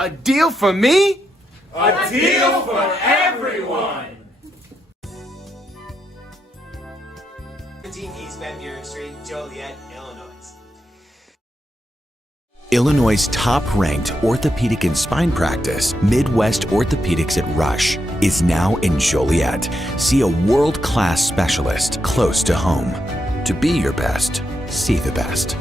A deal for me? A deal for everyone! 17 East Van Buren Street, Joliet, Illinois. Illinois' top-ranked orthopedic and spine practice, Midwest Orthopedics at Rush, is now in Joliet. See a world-class specialist close to home. To be your best, see the best.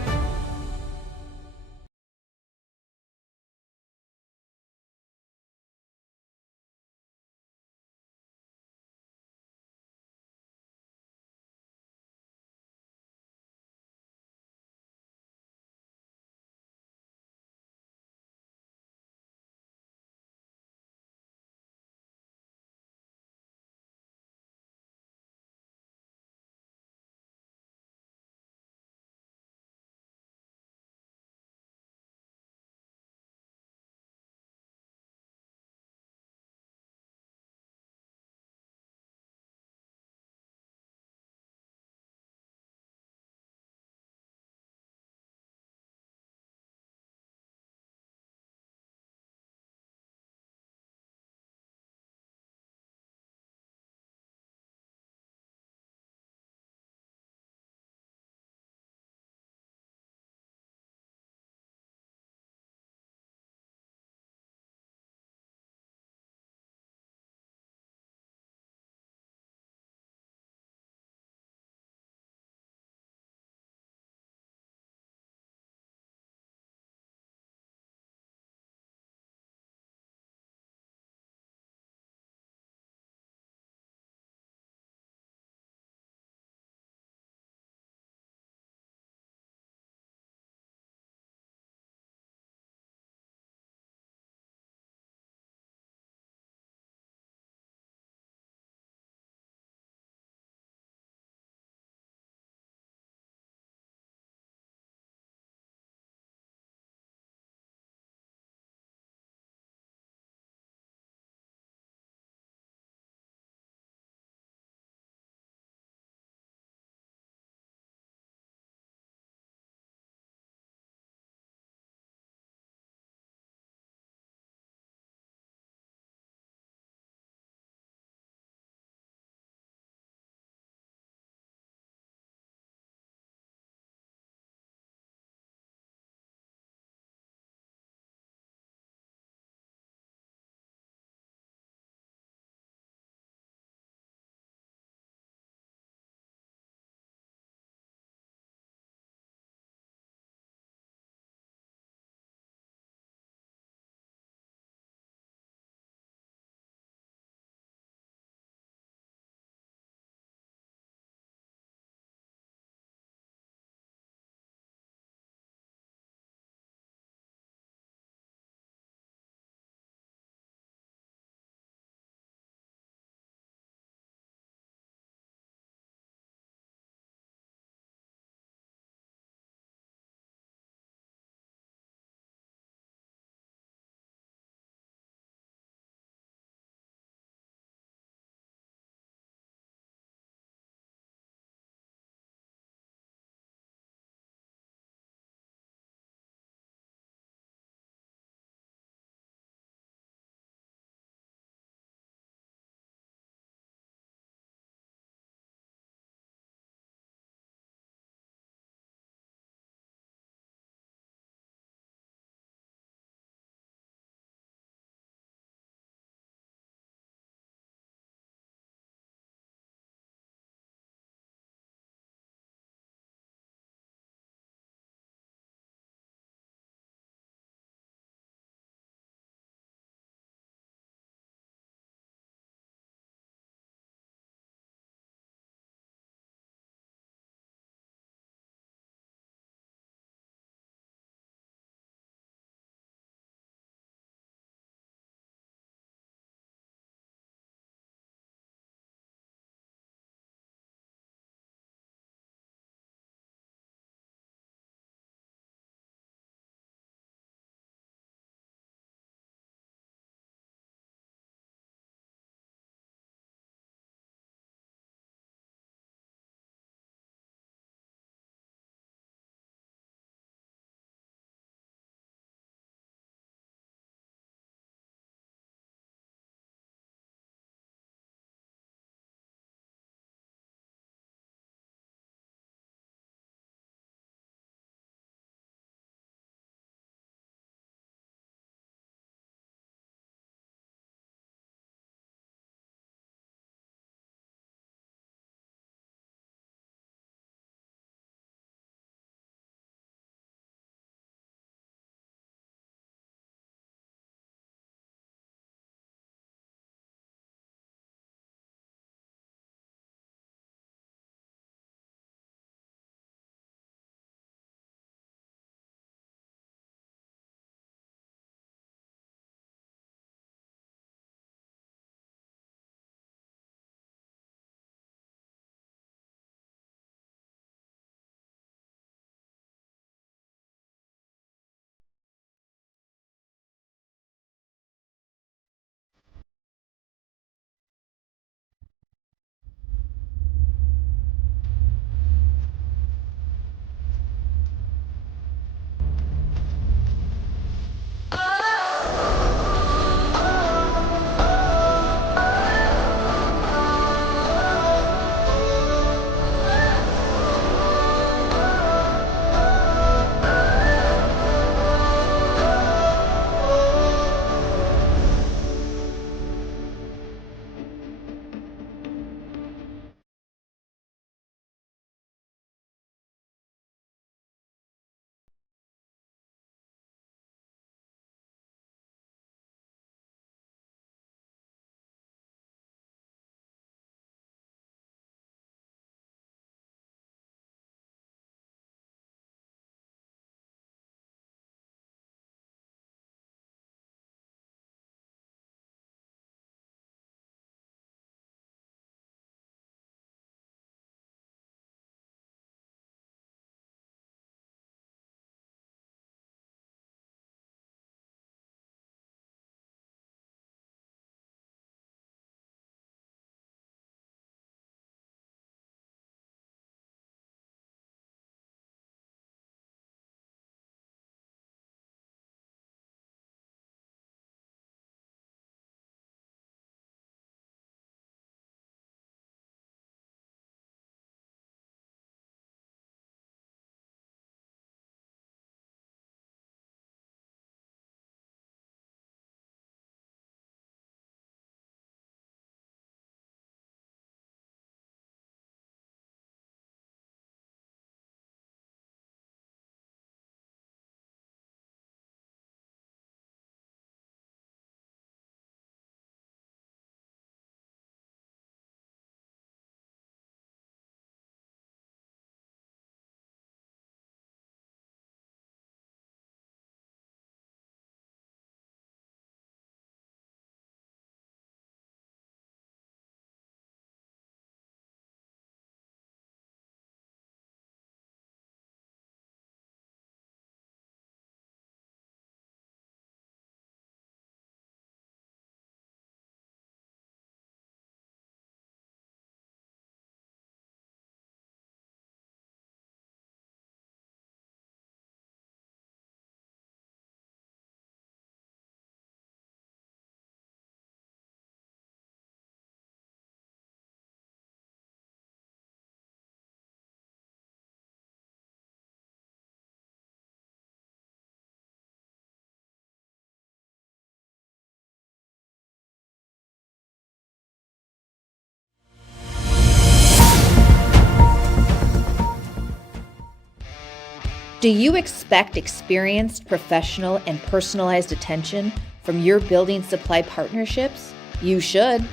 Do you expect experienced, professional, and personalized attention from your building supply partnerships? You should.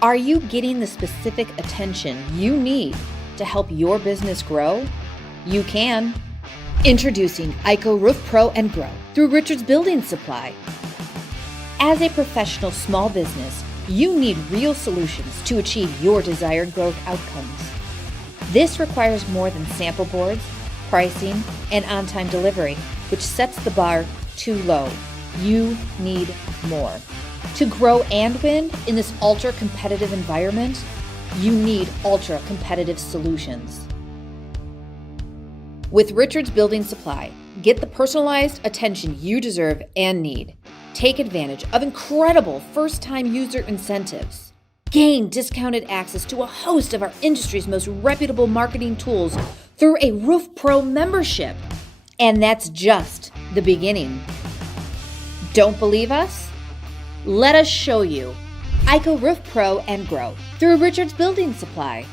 Are you getting the specific attention you need to help your business grow? You can. Introducing ICO Roof Pro and Grow through Richards Building Supply. As a professional small business, you need real solutions to achieve your desired growth outcomes. This requires more than sample boards, pricing, and on-time delivery, which sets the bar too low. You need more. To grow and win in this ultra-competitive environment, you need ultra-competitive solutions. With Richards Building Supply, get the personalized attention you deserve and need. Take advantage of incredible first-time user incentives. Gain discounted access to a host of our industry's most reputable marketing tools through a Roof Pro membership. And that's just the beginning. Don't believe us? Let us show you. ICO Roof Pro and Grow through Richards Building Supply.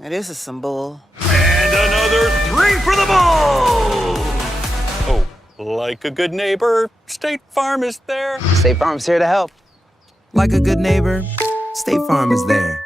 Now this is some bull. And another 3 for the ball! Oh, like a good neighbor, State Farm is there. State Farm's here to help. Like a good neighbor, State Farm is there.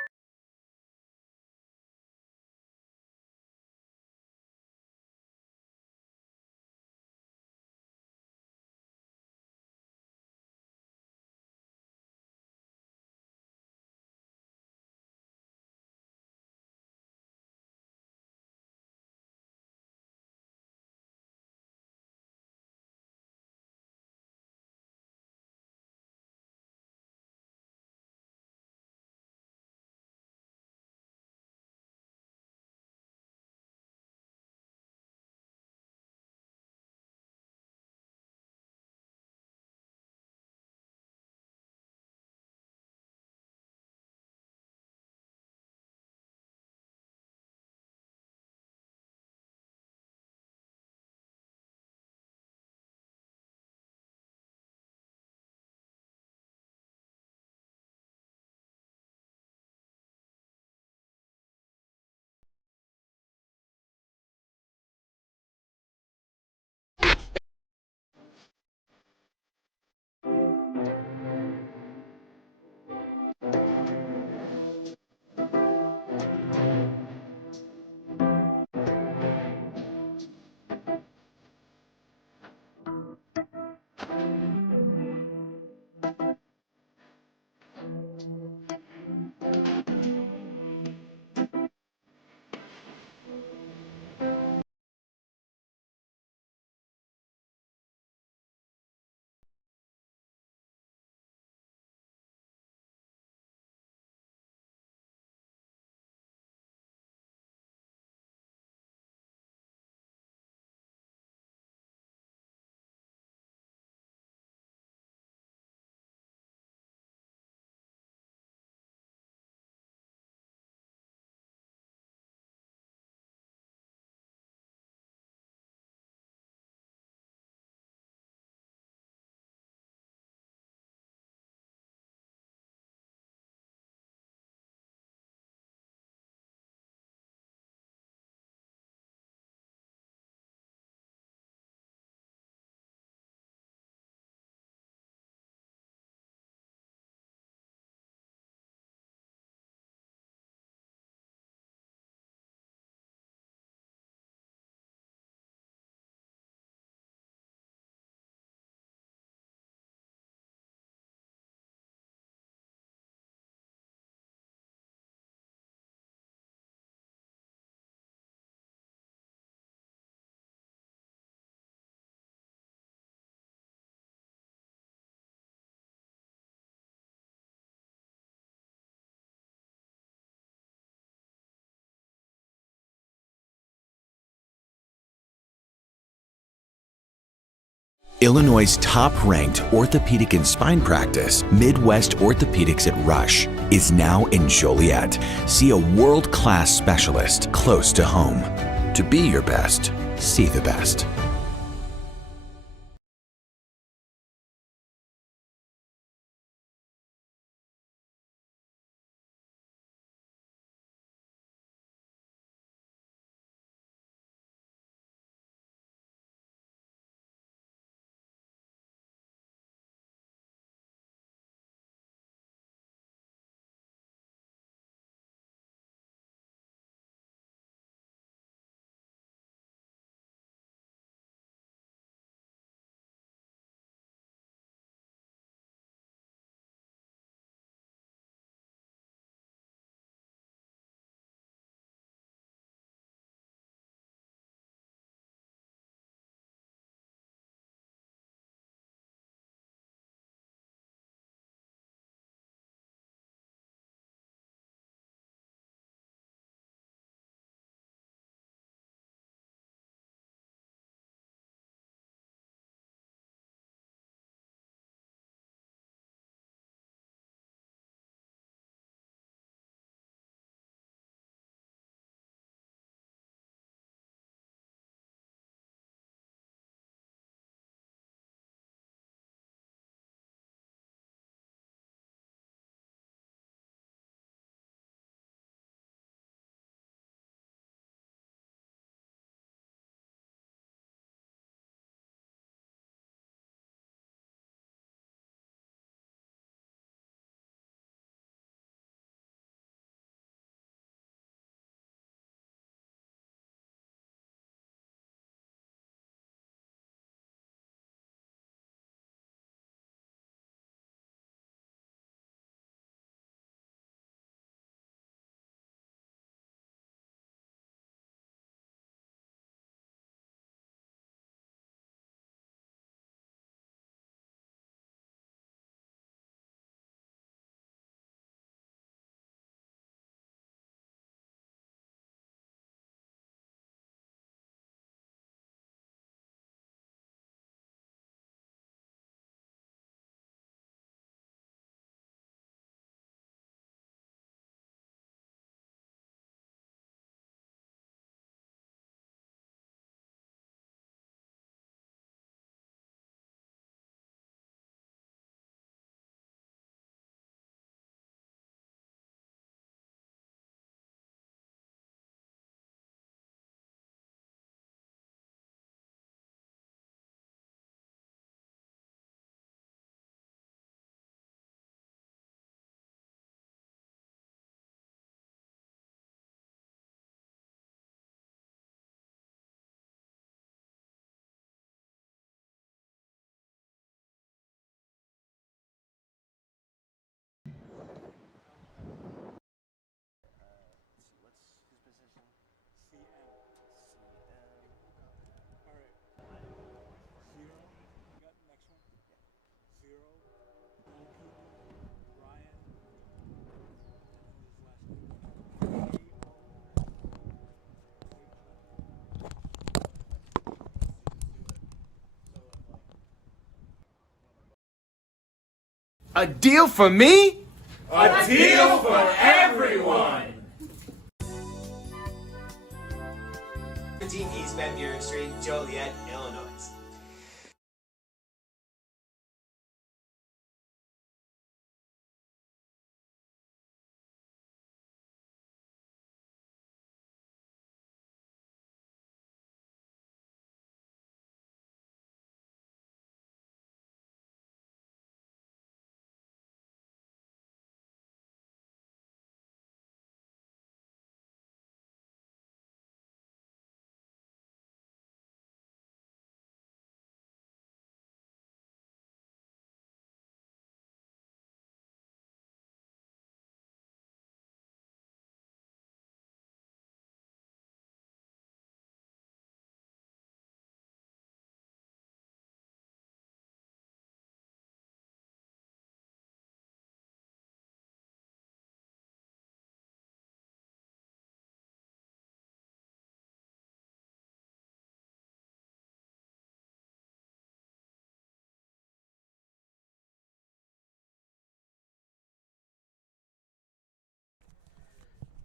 Illinois' top-ranked orthopedic and spine practice, Midwest Orthopedics at Rush, is now in Joliet. See a world-class specialist close to home. To be your best, see the best. A deal for me? A deal for everyone! 17 East Van Buren Street, Joliet, Illinois.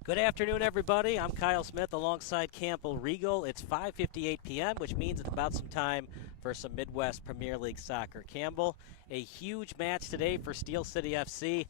Good afternoon, everybody. I'm Kyle Smith alongside Campbell Regal. It's 5:58 p.m., which means it's about some time for some Midwest Premier League soccer. Campbell, a huge match today for Steel City FC.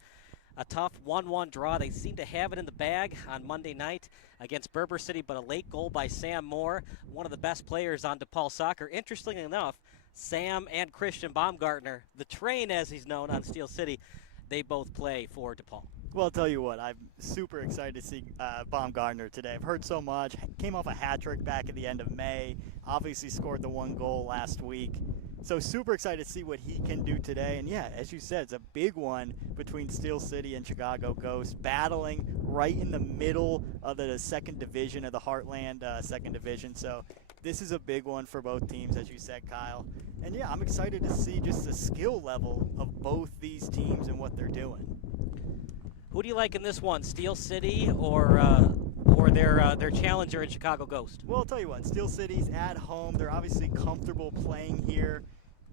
A tough 1-1 draw. They seem to have it in the bag on Monday night against Berber City, but a late goal by Sam Moore, one of the best players on DePaul Soccer. Interestingly enough, Sam and Christian Baumgartner, the Train as he's known on Steel City, they both play for DePaul. Well, I'll tell you what, I'm super excited to see Baumgartner today. I've heard so much. Came off a hat trick back at the end of May. Obviously scored the one goal last week. So super excited to see what he can do today. And yeah, as you said, it's a big one between Steel City and Chicago Ghost, battling right in the middle of the second division of the Heartland second division. So this is a big one for both teams, as you said, Kyle. And yeah, I'm excited to see just the skill level of both these teams and what they're doing. Who do you like in this one, Steel City or their challenger in Chicago Ghost? Well, I'll tell you what, Steel City's at home. They're obviously comfortable playing here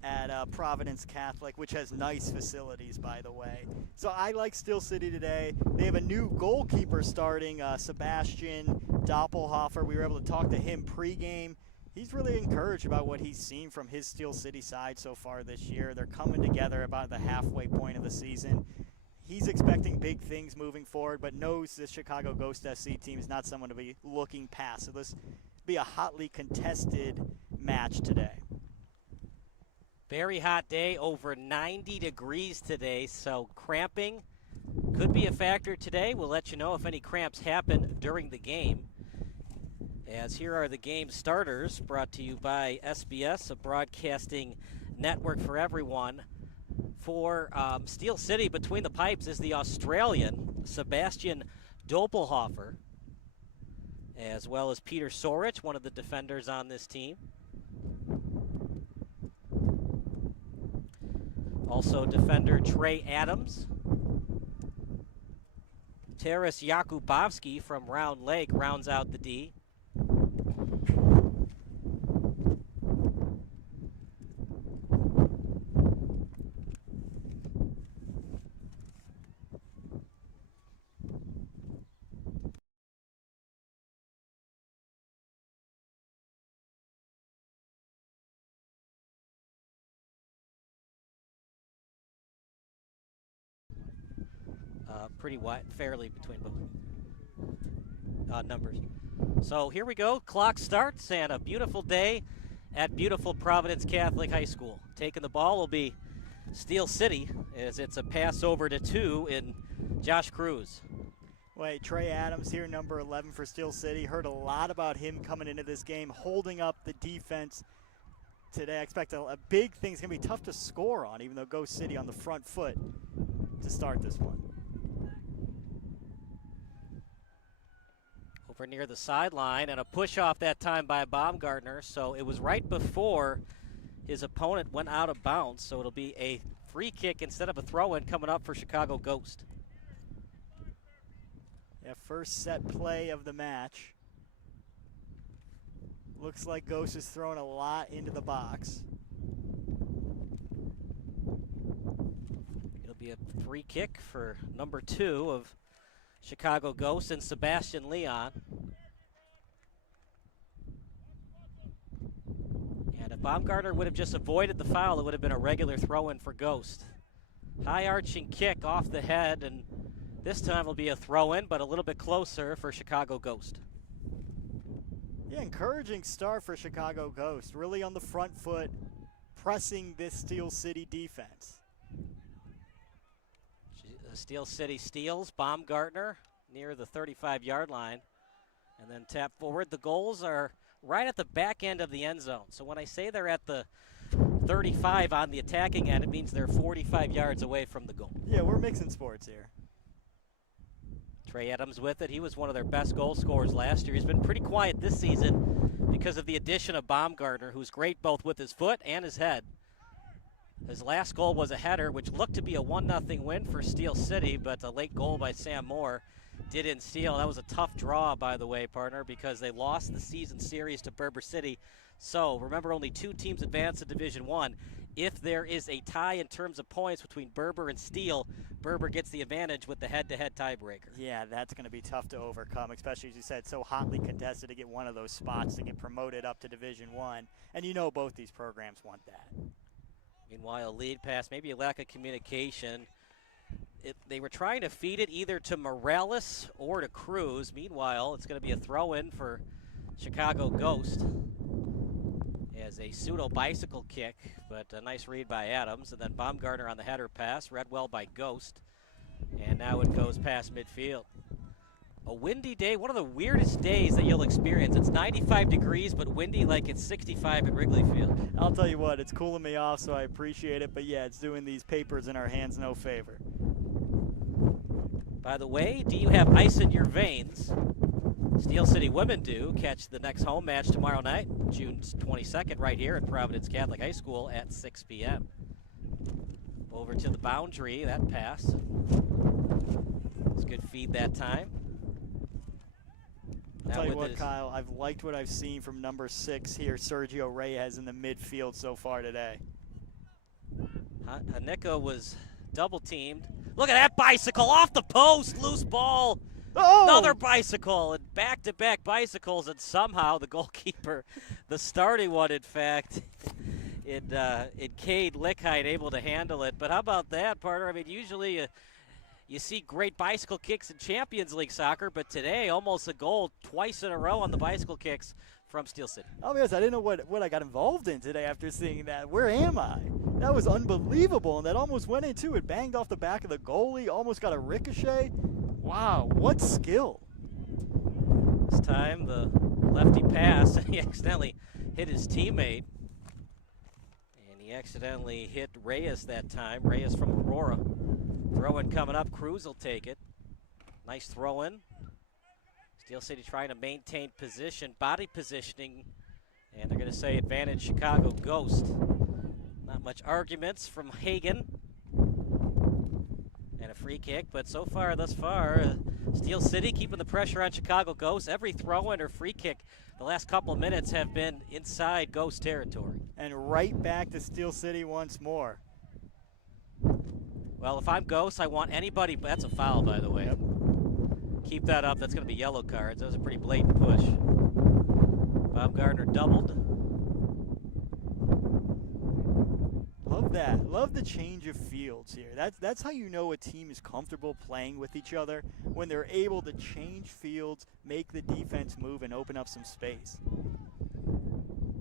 at Providence Catholic, which has nice facilities, by the way. So I like Steel City today. They have a new goalkeeper starting, Sebastian Doppelhofer. We were able to talk to him pregame. He's really encouraged about what he's seen from his Steel City side so far this year. They're coming together about the halfway point of the season. He's expecting big things moving forward, but knows the Chicago Ghost SC team is not someone to be looking past. So this will be a hotly contested match today. Very hot day, over 90 degrees today, so cramping could be a factor today. We'll let you know if any cramps happen during the game. As here are the game starters, brought to you by SBS, a broadcasting network for everyone. For Steel City, between the pipes is the Australian Sebastian Doppelhofer, as well as Peter Sorich, one of the defenders on this team. Also defender Trey Adams. Taras Jakubowski from Round Lake rounds out the D. Pretty wide, fairly between both numbers. So here we go. Clock starts, and a beautiful day at beautiful Providence Catholic High School. Taking the ball will be Steel City, as it's a pass over to 2 in Josh Cruz. Wait, Trey Adams here, number 11 for Steel City. Heard a lot about him coming into this game, holding up the defense today. I expect a big thing. It's going to be tough to score on, even though Ghost City on the front foot to start this one. Over near the sideline, and a push off that time by Baumgartner, so it was right before his opponent went out of bounds, so it'll be a free kick instead of a throw-in coming up for Chicago Ghost. Yeah, first set play of the match. Looks like Ghost is throwing a lot into the box. It'll Be a free kick for number 2 of Chicago Ghosts and Sebastian Leon. And if Baumgartner would have just avoided the foul, it would have been a regular throw-in for Ghost. High arching kick off the head, and this time will be a throw-in, but a little bit closer for Chicago Ghost. Yeah, encouraging start for Chicago Ghost. Really on the front foot, pressing this Steel City defense. Steel City steals. Baumgartner near the 35-yard line, and then tap forward. The goals are right at the back end of the end zone. So when I say they're at the 35 on the attacking end, it means they're 45 yards away from the goal. Yeah, we're mixing sports here. Trey Adams with it. He was one of their best goal scorers last year. He's been pretty quiet this season because of the addition of Baumgartner, who's great both with his foot and his head. His last goal was a header, which looked to be a 1-0 win for Steel City, but a late goal by Sam Moore didn't steal. That was a tough draw, by the way, partner, because they lost the season series to Berber City. So remember, only 2 teams advance to Division I. If there is a tie in terms of points between Berber and Steel, Berber gets the advantage with the head-to-head tiebreaker. Yeah, that's going to be tough to overcome, especially, as you said, so hotly contested to get one of those spots to get promoted up to Division I. And you know both these programs want that. Meanwhile, lead pass, maybe a lack of communication. They were trying to feed it either to Morales or to Cruz. Meanwhile, it's going to be a throw-in for Chicago Ghost as a pseudo bicycle kick, but a nice read by Adams. And then Baumgartner on the header pass, read well by Ghost. And now it goes past midfield. A windy day, one of the weirdest days that you'll experience. It's 95 degrees, but windy like it's 65 at Wrigley Field. I'll tell you what, it's cooling me off, so I appreciate it. But yeah, it's doing these papers in our hands no favor. By the way, do you have ice in your veins? Steel City women do. Catch the next home match tomorrow night, June 22nd, right here at Providence Catholic High School at 6 p.m. Over to the boundary, that pass. It's a good feed that time. I'll tell you what, Kyle, I've liked what I've seen from number 6 here, Sergio Reyes, in the midfield so far today. Haneka was double-teamed. Look at that bicycle off the post, loose ball. Oh! Another bicycle, and back-to-back bicycles, and somehow the goalkeeper, the starting one, in fact, it Cade Lickheit able to handle it. But how about that, partner? I mean, usually you see great bicycle kicks in Champions League soccer, but today almost a goal twice in a row on the bicycle kicks from Steel City. Oh, yes, I didn't know what I got involved in today after seeing that. Where am I? That was unbelievable, and that almost went in, too. It banged off the back of the goalie, almost got a ricochet. Wow, what skill. This time the lefty pass, and he accidentally hit his teammate. And he accidentally hit Reyes that time. Reyes from Aurora. Throw-in coming up. Cruz will take it. Nice throw-in. Steel City trying to maintain position, body positioning, and they're going to say advantage Chicago Ghost. Not much arguments from Hagen. And a free kick, but so far, thus far, Steel City keeping the pressure on Chicago Ghost. Every throw-in or free kick the last couple of minutes have been inside Ghost territory. And right back to Steel City once more. Well, if I'm Ghost, I want anybody, but that's a foul, by the way. Yep. Keep that up. That's going to be yellow cards. That was a pretty blatant push. Baumgartner doubled. Love that. Love the change of fields here. That's how you know a team is comfortable playing with each other, when they're able to change fields, make the defense move, and open up some space.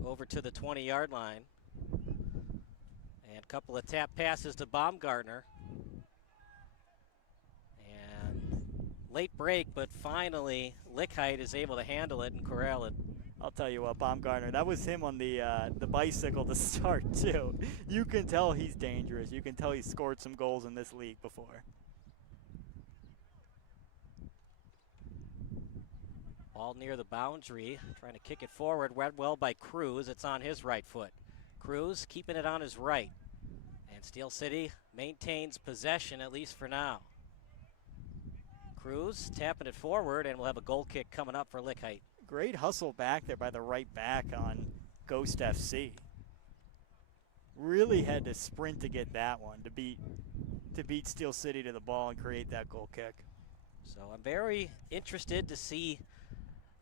Over to the 20-yard line. And a couple of tap passes to Baumgartner. And late break, but finally Lickheit is able to handle it and corral it. I'll tell you what, Baumgartner, that was him on the bicycle to start, too. You can tell he's dangerous. You can tell he's scored some goals in this league before. Ball near the boundary, trying to kick it forward. Read well by Cruz. It's on his right foot. Cruz keeping it on his right. And Steel City maintains possession, at least for now. Cruz tapping it forward, and we'll have a goal kick coming up for Lickheit. Great hustle back there by the right back on Ghost FC. Really had to sprint to get that one, to beat to beat Steel City to the ball and create that goal kick. So I'm very interested to see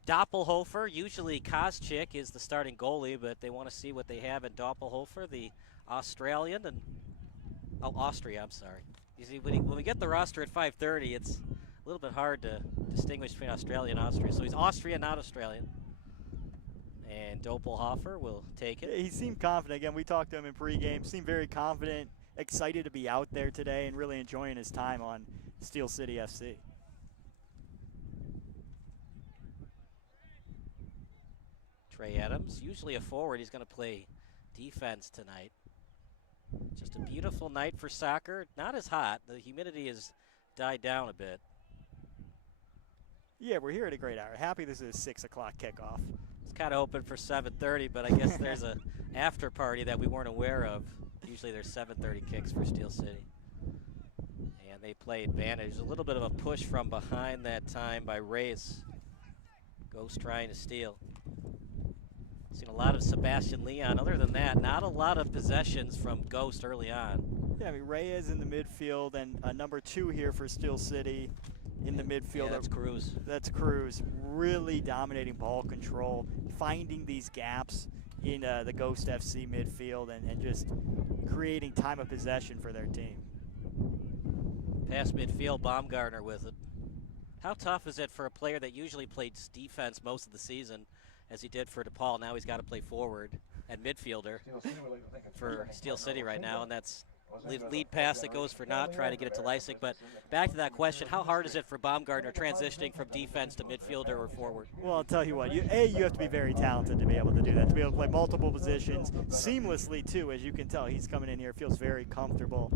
Doppelhofer. Usually Koscheck is the starting goalie, but they want to see what they have in Doppelhofer, the Australian, and Austria, I'm sorry. You see, when we get the roster at 5:30, it's a little bit hard to distinguish between Australia and Austria. So he's Austrian, not Australian. And Doppelhofer will take it. He seemed confident. Again, we talked to him in pregame. Seemed very confident, excited to be out there today, and really enjoying his time on Steel City FC. Trey Adams, usually a forward. He's going to play defense tonight. Just a beautiful night for soccer. Not as hot. The humidity has died down a bit. Yeah, we're here at a great hour. Happy this is a 6 o'clock kickoff. It's kind of open for 7:30, but I guess there's a after party that we weren't aware of. Usually there's 7:30 kicks for Steel City. And they play advantage. A little bit of a push from behind that time by Reyes. Ghost trying to steal. Seen a lot of Sebastian Leon. Other than that, not a lot of possessions from Ghost early on. Yeah, I mean, Reyes in the midfield, and number 2 here for Steel City in the midfield. Yeah, that's Cruz. That's Cruz. Really dominating ball control, finding these gaps in the Ghost FC midfield, and just creating time of possession for their team. Past midfield, Baumgartner with it. How tough is it for a player that usually plays defense most of the season, as he did for DePaul? Now he's got to play forward and midfielder for Steel City right now, and that's lead pass that goes for Knott, trying to get it to Leisig. But back to that question, how hard is it for Baumgartner transitioning from defense to midfielder or forward? Well, I'll tell you what, you have to be very talented to be able to do that, to be able to play multiple positions seamlessly too. As you can tell, he's coming in here, feels very comfortable.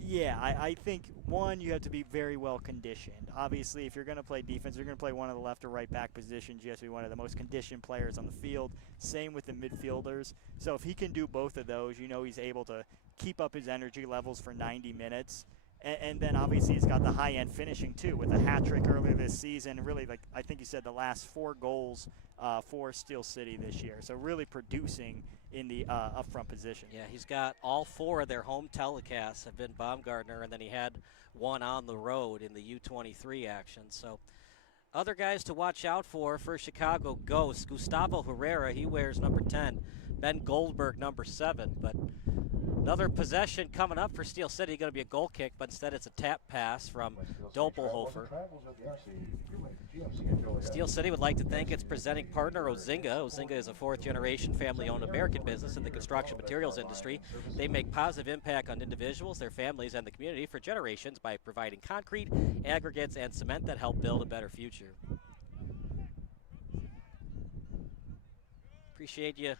Yeah, I think, one, you have to be very well conditioned. Obviously, if you're going to play defense, you're going to play one of the left or right back positions. You have to be one of the most conditioned players on the field. Same with the midfielders. So if he can do both of those, you know he's able to keep up his energy levels for 90 minutes. And then obviously he's got the high-end finishing too, with a hat trick earlier this season. Really, like I think you said, the last 4 goals for Steel City this year. So really producing in the up-front position. Yeah, he's got all 4 of their home telecasts have been Baumgartner, and then he had one on the road in the U23 action. So other guys to watch out for Chicago Ghosts. Gustavo Herrera, he wears number 10. Ben Goldberg, number 7. But another possession coming up for Steel City, going to be a goal kick, but instead it's a tap pass from Doppelhofer. Steel City would like to thank its presenting partner, Ozinga. Ozinga is a 4th-generation family-owned American business in the construction materials industry. They make positive impact on individuals, their families, and the community for generations by providing concrete, aggregates, and cement that help build a better future. Appreciate you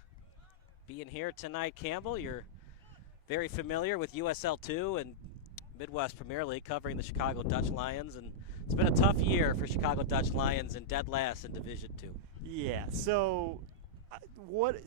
being here tonight, Campbell. You're very familiar with USL2 and Midwest Premier League, covering the Chicago Dutch Lions, and it's been a tough year for Chicago Dutch Lions and dead last in Division 2. Yeah, so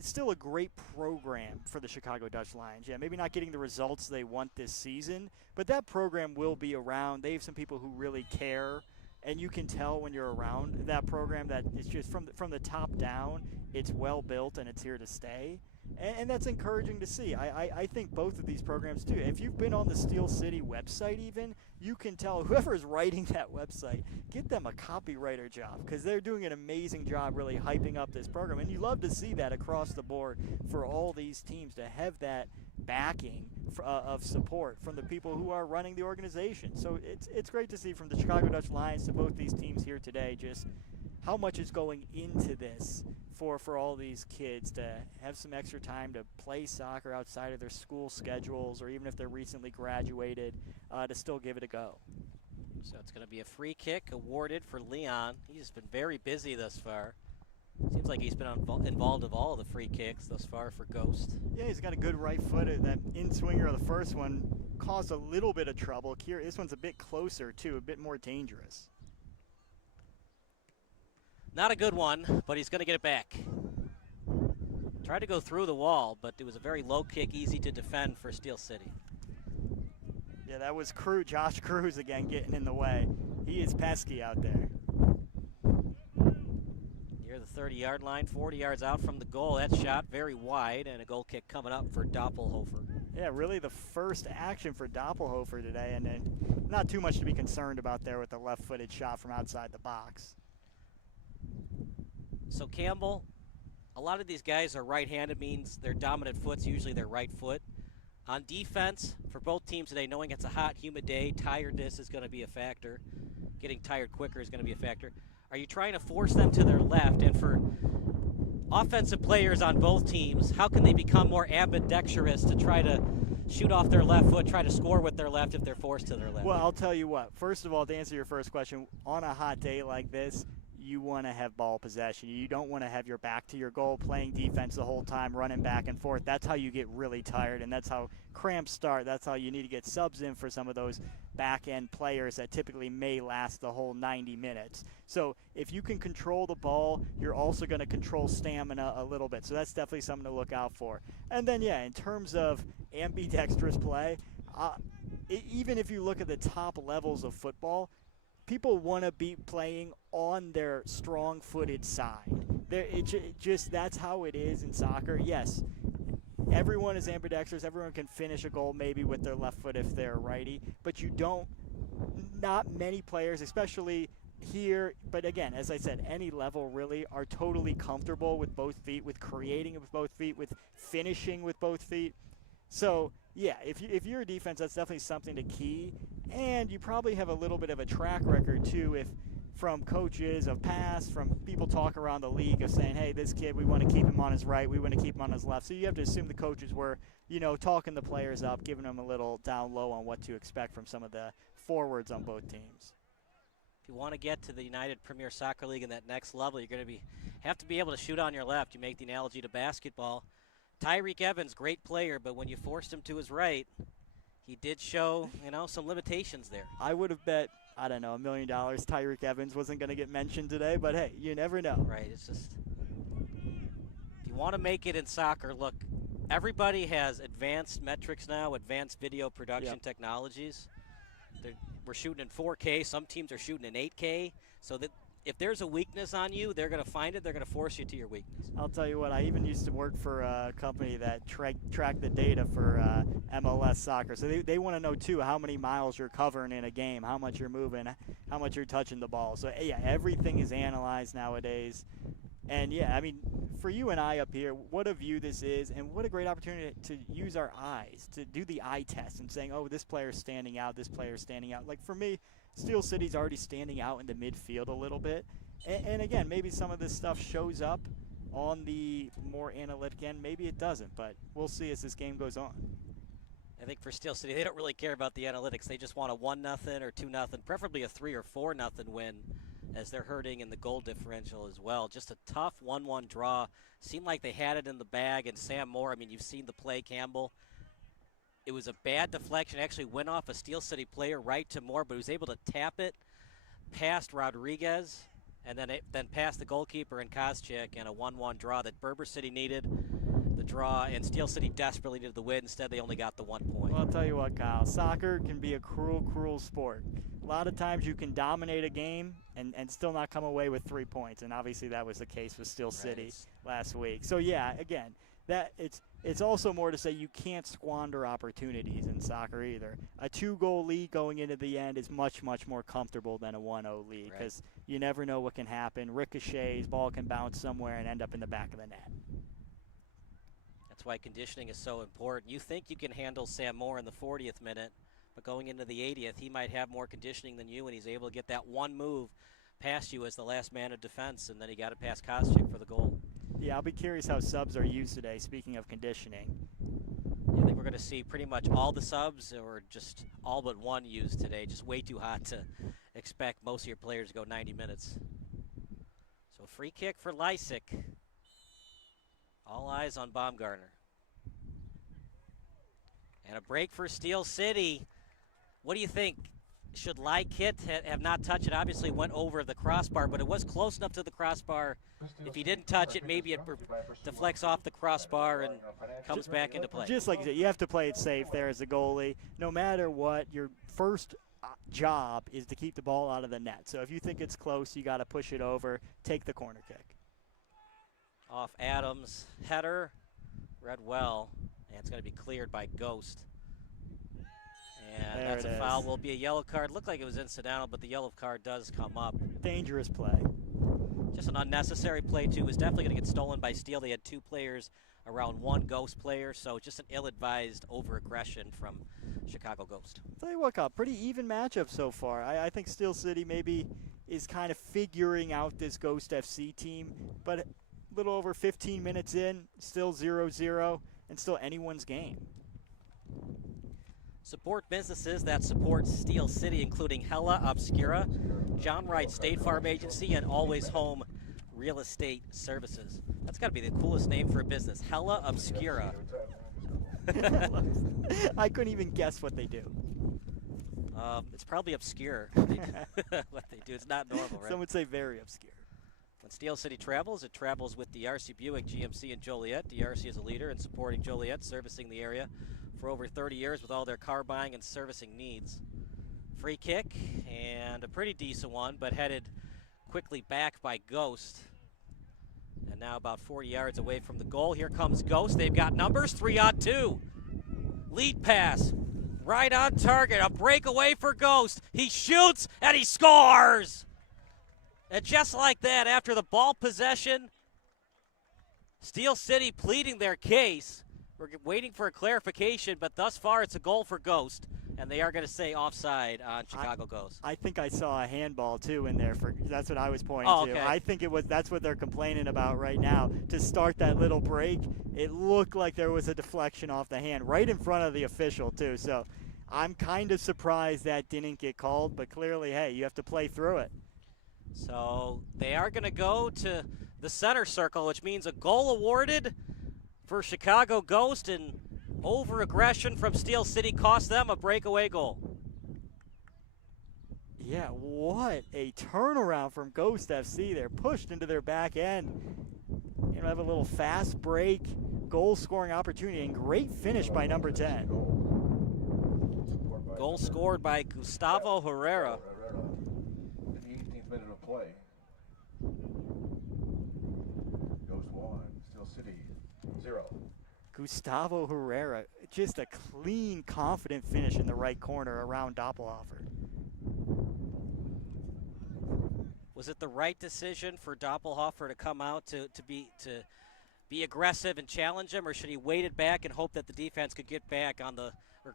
still a great program for the Chicago Dutch Lions. Yeah, maybe not getting the results they want this season, but that program will be around. They have some people who really care, and you can tell when you're around that program that it's just from the top down, it's well built and it's here to stay. And that's encouraging to see. I think both of these programs do. If you've been on the Steel City website even, you can tell whoever's writing that website, get them a copywriter job, because they're doing an amazing job really hyping up this program. And you love to see that across the board for all these teams, to have that backing of support from the people who are running the organization. So it's great to see from the Chicago Dutch Lions to both these teams here today just how much is going into this for all these kids to have some extra time to play soccer outside of their school schedules, or even if they're recently graduated, to still give it a go. So it's going to be a free kick awarded for Leon. He's been very busy thus far. Seems like he's been involved with all of the free kicks thus far for Ghost. Yeah, he's got a good right foot. That in-swinger of the first one caused a little bit of trouble. This one's a bit closer, too, a bit more dangerous. Not a good one, but he's going to get it back. Tried to go through the wall, but it was a very low kick, easy to defend for Steel City. Yeah, that was Josh Cruz again getting in the way. He is pesky out there. Near the 30-yard line, 40 yards out from the goal. That shot very wide, and a goal kick coming up for Doppelhofer. Yeah, really the first action for Doppelhofer today, and then not too much to be concerned about there with the left-footed shot from outside the box. So Campbell, a lot of these guys are right-handed, means their dominant foot's usually their right foot. On defense, for both teams today, knowing it's a hot, humid day, tiredness is going to be a factor. Getting tired quicker is going to be a factor. Are you trying to force them to their left? And for offensive players on both teams, how can they become more ambidextrous to try to shoot off their left foot, try to score with their left if they're forced to their left? Well, I'll tell you what. First of all, to answer your first question, on a hot day like this, you want to have ball possession. You don't want to have your back to your goal, playing defense the whole time, running back and forth. That's how you get really tired, and that's how cramps start. That's how you need to get subs in for some of those back-end players that typically may last the whole 90 minutes. So if you can control the ball, you're also going to control stamina a little bit. So that's definitely something to look out for. And then, yeah, in terms of ambidextrous play, even if you look at the top levels of football, people want to be playing on their strong-footed side. That's how it is in soccer. Yes, everyone is ambidextrous. Everyone can finish a goal maybe with their left foot if they're righty, but not many players, especially here, but again, as I said, any level really, are totally comfortable with both feet, with creating with both feet, with finishing with both feet. So, yeah, if you're a defense, that's definitely something to key. And you probably have a little bit of a track record, too, if from coaches of past, from people talk around the league of saying, hey, this kid, we want to keep him on his right, we want to keep him on his left. So you have to assume the coaches were, talking the players up, giving them a little down low on what to expect from some of the forwards on both teams. If you want to get to the United Premier Soccer League in that next level, you're going to have to be able to shoot on your left. You make the analogy to basketball. Tyreek Evans, great player, but when you forced him to his right, he did show, some limitations there. I would have bet, I don't know, $1 million Tyreek Evans wasn't going to get mentioned today, but hey, you never know. Right, it's just, if you want to make it in soccer, look, everybody has advanced metrics now, advanced video production technologies. We're shooting in 4K. Some teams are shooting in 8K, so that if there's a weakness on you, they're going to find it. They're going to force you to your weakness. I'll tell you what, I even used to work for a company that tracked the data for MLS soccer. So they want to know, too, how many miles you're covering in a game, how much you're moving, how much you're touching the ball. So, yeah, everything is analyzed nowadays. And, yeah, I mean, for you and I up here, what a view this is, and what a great opportunity to use our eyes, to do the eye test and saying, oh, this player's standing out, this player's standing out. Like, for me, Steel City's already standing out in the midfield a little bit. And again, maybe some of this stuff shows up on the more analytic end. Maybe it doesn't, but we'll see as this game goes on. I think for Steel City, they don't really care about the analytics. They just want a 1-0 or 2-0, preferably a 3 or 4-0 win, as they're hurting in the goal differential as well. Just a tough 1-1 draw. Seemed like they had it in the bag, and Sam Moore, I mean, you've seen the play, Campbell. It was a bad deflection. Actually went off a Steel City player right to Moore, but he was able to tap it past Rodriguez and then past the goalkeeper in Koscheck, and a 1-1 draw that Berber City needed the draw, and Steel City desperately needed the win. Instead, they only got the 1 point. Well, I'll tell you what, Kyle, soccer can be a cruel, cruel sport. A lot of times you can dominate a game and still not come away with 3 points, and obviously that was the case with Steel City last week. So, yeah, again, that it's also more to say you can't squander opportunities in soccer either. A 2-goal lead going into the end is much, much more comfortable than a 1-0 lead, because you never know what can happen. Ricochets, ball can bounce somewhere and end up in the back of the net. That's why conditioning is so important. You think you can handle Sam Moore in the 40th minute, but going into the 80th, he might have more conditioning than you, and he's able to get that one move past you as the last man of defense, and then he got it past Koscheck for the goal. Yeah, I'll be curious how subs are used today, speaking of conditioning. I think we're going to see pretty much all the subs, or just all but one used today. Just way too hot to expect most of your players to go 90 minutes. So free kick for Lysick. All eyes on Baumgartner. And a break for Steel City. What do you think? Should Lykit have not touched it? Obviously went over the crossbar, but it was close enough to the crossbar. If he didn't touch it, maybe it deflects off the crossbar and comes back into play. Just like you said, you have to play it safe there as a goalie. No matter what, your first job is to keep the ball out of the net. So if you think it's close, you got to push it over, take the corner kick. Off Adams, header, read well, And it's going to be cleared by Ghost. And There that's it a foul. is. Will be a yellow card. Looked like it was incidental, but the yellow card does come up. Dangerous play. Just an unnecessary play, too. It was definitely going to get stolen by Steele. They had 2 players around 1 Ghost player, so just an ill-advised over-aggression from Chicago Ghost. Tell you what, Kyle, pretty even matchup so far. I think Steel City maybe is kind of figuring out this Ghost FC team, but a little over 15 minutes in, still 0-0, and still anyone's game. Support businesses that support Steel City, including Hella Obscura, John Wright State Farm Agency, and Always Home Real Estate Services. That's got to be the coolest name for a business, Hella Obscura. I couldn't even guess what they do. It's probably obscure what they do. What they do. It's not normal, right? Some would say very obscure. When Steel City travels, it travels with DRC Buick GMC in Joliet. DRC is a leader in supporting Joliet, servicing the area for over 30 years with all their car buying and servicing needs. Free kick, and a pretty decent one, but headed quickly back by Ghost. And now about 40 yards away from the goal. Here comes Ghost. They've got numbers, 3-on-2. Lead pass, right on target. A breakaway for Ghost. He shoots, and he scores! And just like that, after the ball possession, Steel City pleading their case. We're waiting for a clarification, but thus far it's a goal for Ghost, and they are going to say offside on Chicago Ghost. I think I saw a handball too in there. That's what I was pointing Okay. to. I think that's what they're complaining about right now. To start that little break, it looked like there was a deflection off the hand right in front of the official too. So I'm kind of surprised that didn't get called, but clearly, hey, you have to play through it. So they are going to go to the center circle, which means a goal awarded for Chicago Ghost, and over-aggression from Steel City cost them a breakaway goal. Yeah, what a turnaround from Ghost FC. They're pushed into their back end. You know, have a little fast break, goal-scoring opportunity, and great finish by number 10. Goal scored by Gustavo Herrera. In the 18th minute of play. Ghost 1, Steel City 0. Gustavo Herrera, just a clean, confident finish in the right corner around Doppelhofer. Was it the right decision for Doppelhofer to come out to be aggressive and challenge him, or should he wait it back and hope that the defense could get back on the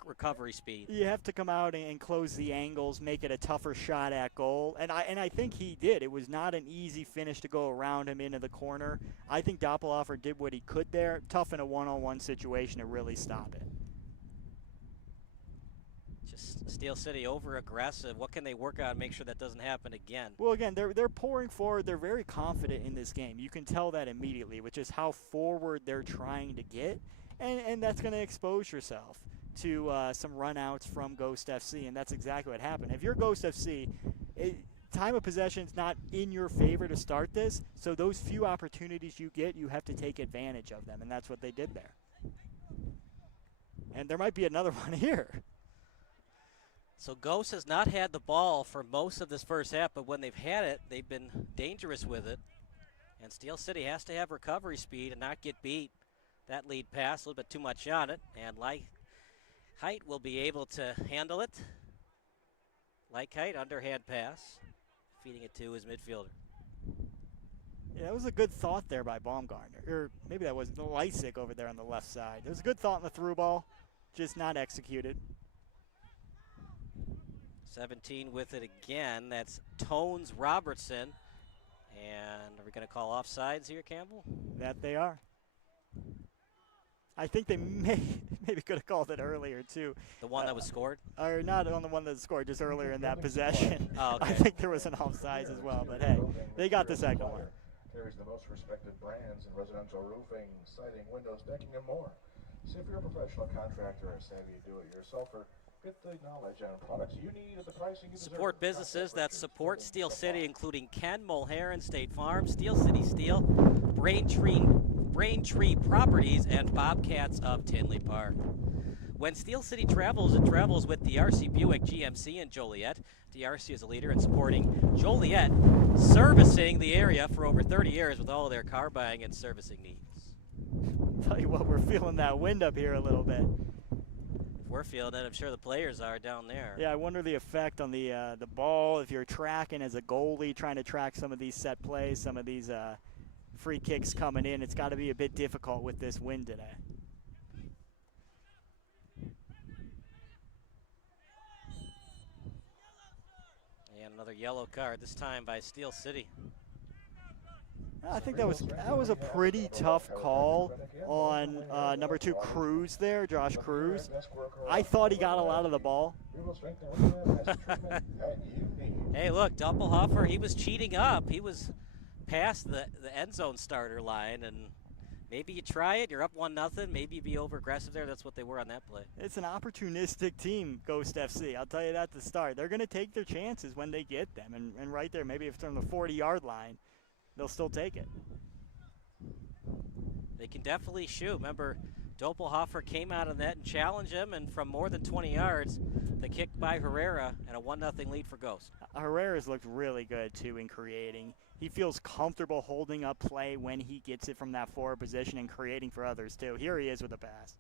recovery speed? You have to come out and close the angles, make it a tougher shot at goal, and I think he did. It was not an easy finish to go around him into the corner. I think Doppelhofer did what he could there, tough in a one-on-one situation to really stop it. Just Steel City over-aggressive. What can they work on to make sure that doesn't happen again? Well, again, they're pouring forward. They're very confident in this game. You can tell that immediately, which is how forward they're trying to get, and that's going to expose yourself to some runouts from Ghost FC, and that's exactly what happened. If you're Ghost FC, time of possession is not in your favor to start this, so those few opportunities you get, you have to take advantage of them, and that's what they did there. And there might be another one here. So Ghost has not had the ball for most of this first half, but when they've had it, they've been dangerous with it. And Steel City has to have recovery speed and not get beat. That lead pass, a little bit too much on it, and Height will be able to handle it. Height, underhand pass, feeding it to his midfielder. Yeah, that was a good thought there by Baumgartner. Or maybe that was Lysick over there on the left side. There was a good thought in the through ball, just not executed. 17 with it again. That's Tones Robertson. And are we going to call offsides here, Campbell? That they are. I think they maybe could have called it earlier, too. The one that was scored? Or not on the one that scored, just earlier in that possession. Oh, okay. I think there was an offsides as well, but hey, they got the second one. Carries the most respected brands in residential roofing, siding, windows, decking, and more. So if you're a professional contractor or savvy do-it-yourselfer, get the knowledge and products you need at the pricing you deserve. Support businesses that support Steel City, including Ken Mulharen State Farm, Steel City Steel, Braintree Properties, and Bobcats of Tinley Park. When Steel City travels, it travels with DRC Buick GMC in Joliet. DRC is a leader in supporting Joliet, servicing the area for over 30 years with all of their car buying and servicing needs. Tell you what, we're feeling that wind up here a little bit. If we're feeling it, I'm sure the players are down there. Yeah, I wonder the effect on the ball if you're tracking as a goalie, trying to track some of these set plays, some of these free kicks coming in. It's got to be a bit difficult with this wind today. And another yellow card, this time by Steel City. I think that was a pretty tough call on number 2 Cruz there, Josh Cruz. I thought he got a lot of the ball. Hey, look, Doppelhofer, he was cheating up. He was past the end zone starter line, and maybe you try it. You're up 1-0. Maybe you be over-aggressive there. That's what they were on that play. It's an opportunistic team, Ghost FC. I'll tell you that at the start. They're going to take their chances when they get them, and right there, maybe if it's on the 40-yard line, they'll still take it. They can definitely shoot. Remember, Doppelhofer came out of that and challenged him, and from more than 20 yards, the kick by Herrera and a 1-0 lead for Ghost. Herrera's looked really good, too, in creating. He feels comfortable holding up play when he gets it from that forward position and creating for others, too. Here he is with a pass.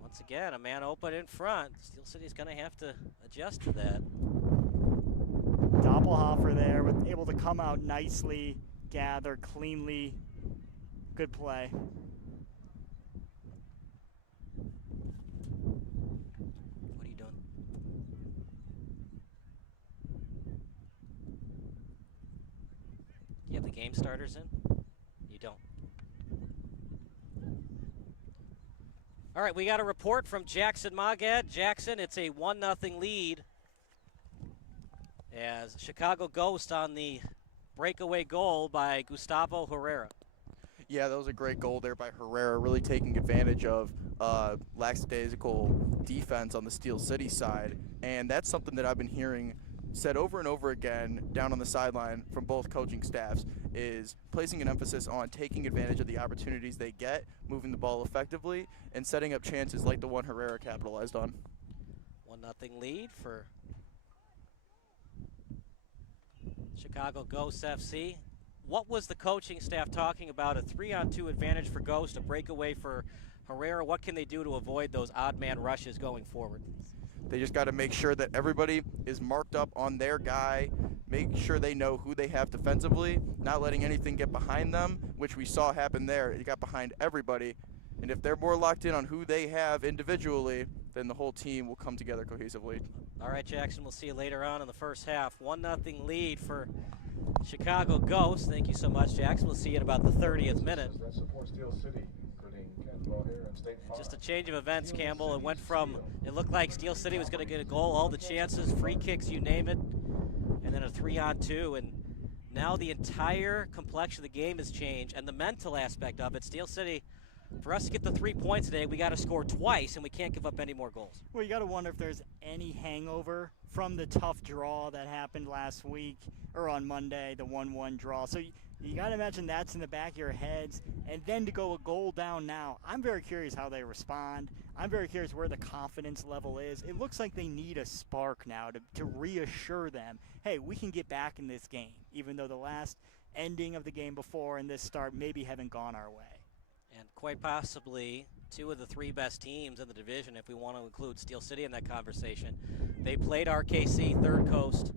Once again, a man open in front. Steel City's going to have to adjust to that. Doppelhofer there, able to come out nicely, gather cleanly. Good play. What are you doing? Do you have the game starters in? You don't. All right, we got a report from Jackson Magad. Jackson, it's a 1-0 lead as Chicago Ghost on the breakaway goal by Gustavo Herrera. Yeah, that was a great goal there by Herrera, really taking advantage of lackadaisical defense on the Steel City side. And that's something that I've been hearing said over and over again down on the sideline from both coaching staffs, is placing an emphasis on taking advantage of the opportunities they get, moving the ball effectively, and setting up chances like the one Herrera capitalized on. 1-0 lead for Chicago Ghost FC. What was the coaching staff talking about? A 3-on-2 advantage for Ghost, a breakaway for Herrera. What can they do to avoid those odd man rushes going forward? They just got to make sure that everybody is marked up on their guy, make sure they know who they have defensively, not letting anything get behind them, which we saw happen there. It got behind everybody. And if they're more locked in on who they have individually, then the whole team will come together cohesively. All right, Jackson, we'll see you later on in the first half. 1-0 lead for Chicago Ghost. Thank you so much, Jackson. We'll see you in about the 30th minute. Just a change of events, Campbell. It went from, it looked like Steel City was going to get a goal, all the chances, free kicks, you name it, and then a 3-on-2. And now the entire complexion of the game has changed, and the mental aspect of it. Steel City, for us to get the 3 points today, we got to score twice, and we can't give up any more goals. Well, you got to wonder if there's any hangover from the tough draw that happened last week, or on Monday, the 1-1 draw. So you got to imagine that's in the back of your heads, and then to go a goal down now. I'm very curious how they respond. I'm very curious where the confidence level is. It looks like they need a spark now to reassure them, hey, we can get back in this game, even though the last ending of the game before and this start maybe haven't gone our way. And quite possibly 2 of the 3 best teams in the division, if we want to include Steel City in that conversation. They played RKC, Third Coast,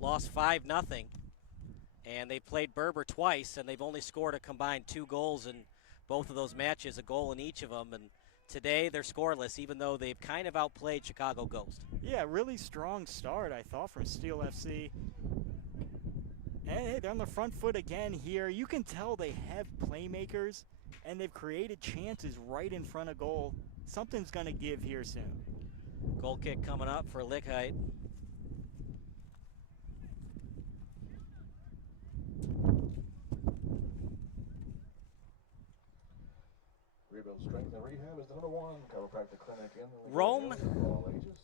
lost 5-0. And they played Berber twice, and they've only scored a combined 2 goals in both of those matches, a goal in each of them. And today they're scoreless, even though they've kind of outplayed Chicago Ghost. Yeah, really strong start, I thought, from Steel FC. And hey, they're on the front foot again here. You can tell they have playmakers, and they've created chances right in front of goal. Something's going to give here soon. Goal kick coming up for Lickheit. Rebuild Strength and Rehab is the #1 chiropractic clinic in the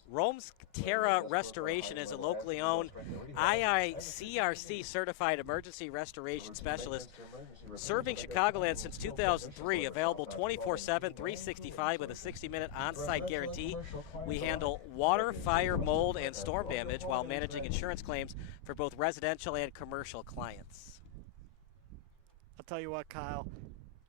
Rome's Terra Restoration is a locally owned IICRC certified emergency restoration specialist serving Chicagoland since 2003. Available 24/7, 365 with a 60-minute on-site guarantee. We handle water, fire, mold, and storm damage while managing insurance claims for both residential and commercial clients. I'll tell you what, Kyle.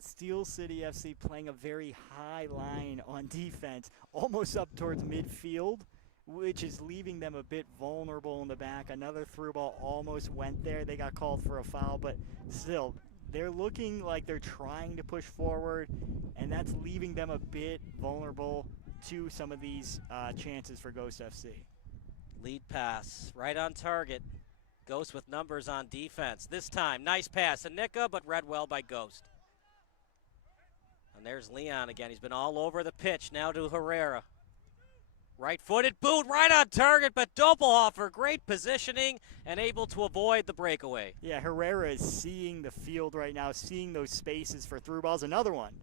Steel City FC playing a very high line on defense, almost up towards midfield, which is leaving them a bit vulnerable in the back. Another through ball almost went there. They got called for a foul, but still, they're looking like they're trying to push forward, and that's leaving them a bit vulnerable to some of these chances for Ghost FC. Lead pass, right on target. Ghost with numbers on defense. This time, nice pass. Anika, but read well by Ghost. And there's Leon again. He's been all over the pitch. Now to Herrera. Right-footed boot, right on target, but Doppelhofer, great positioning and able to avoid the breakaway. Yeah, Herrera is seeing the field right now, seeing those spaces for through balls. Another one.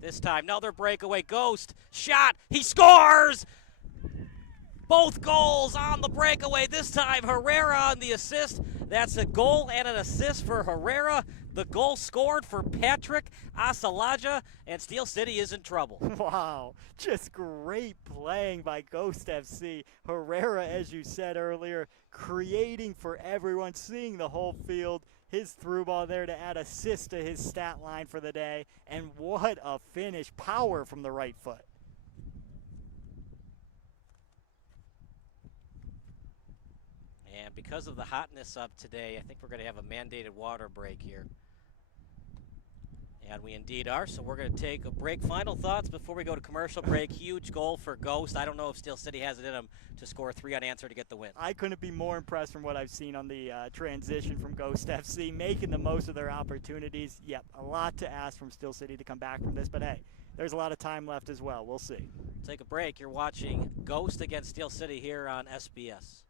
This time, another breakaway. Ghost, shot, he scores! Both goals on the breakaway. This time, Herrera on the assist. That's a goal and an assist for Herrera. The goal scored for Patrick Asalaja, and Steel City is in trouble. Wow, just great playing by Ghost FC. Herrera, as you said earlier, creating for everyone, seeing the whole field. His through ball there to add assist to his stat line for the day. And what a finish. Power from the right foot. And because of the hotness up today, I think we're going to have a mandated water break here. And we indeed are, so we're going to take a break. Final thoughts before we go to commercial break. Huge goal for Ghost. I don't know if Steel City has it in them to score 3 unanswered to get the win. I couldn't be more impressed from what I've seen on the transition from Ghost FC, making the most of their opportunities. Yep, a lot to ask from Steel City to come back from this, but hey, there's a lot of time left as well. We'll see. Take a break. You're watching Ghost against Steel City here on SBS.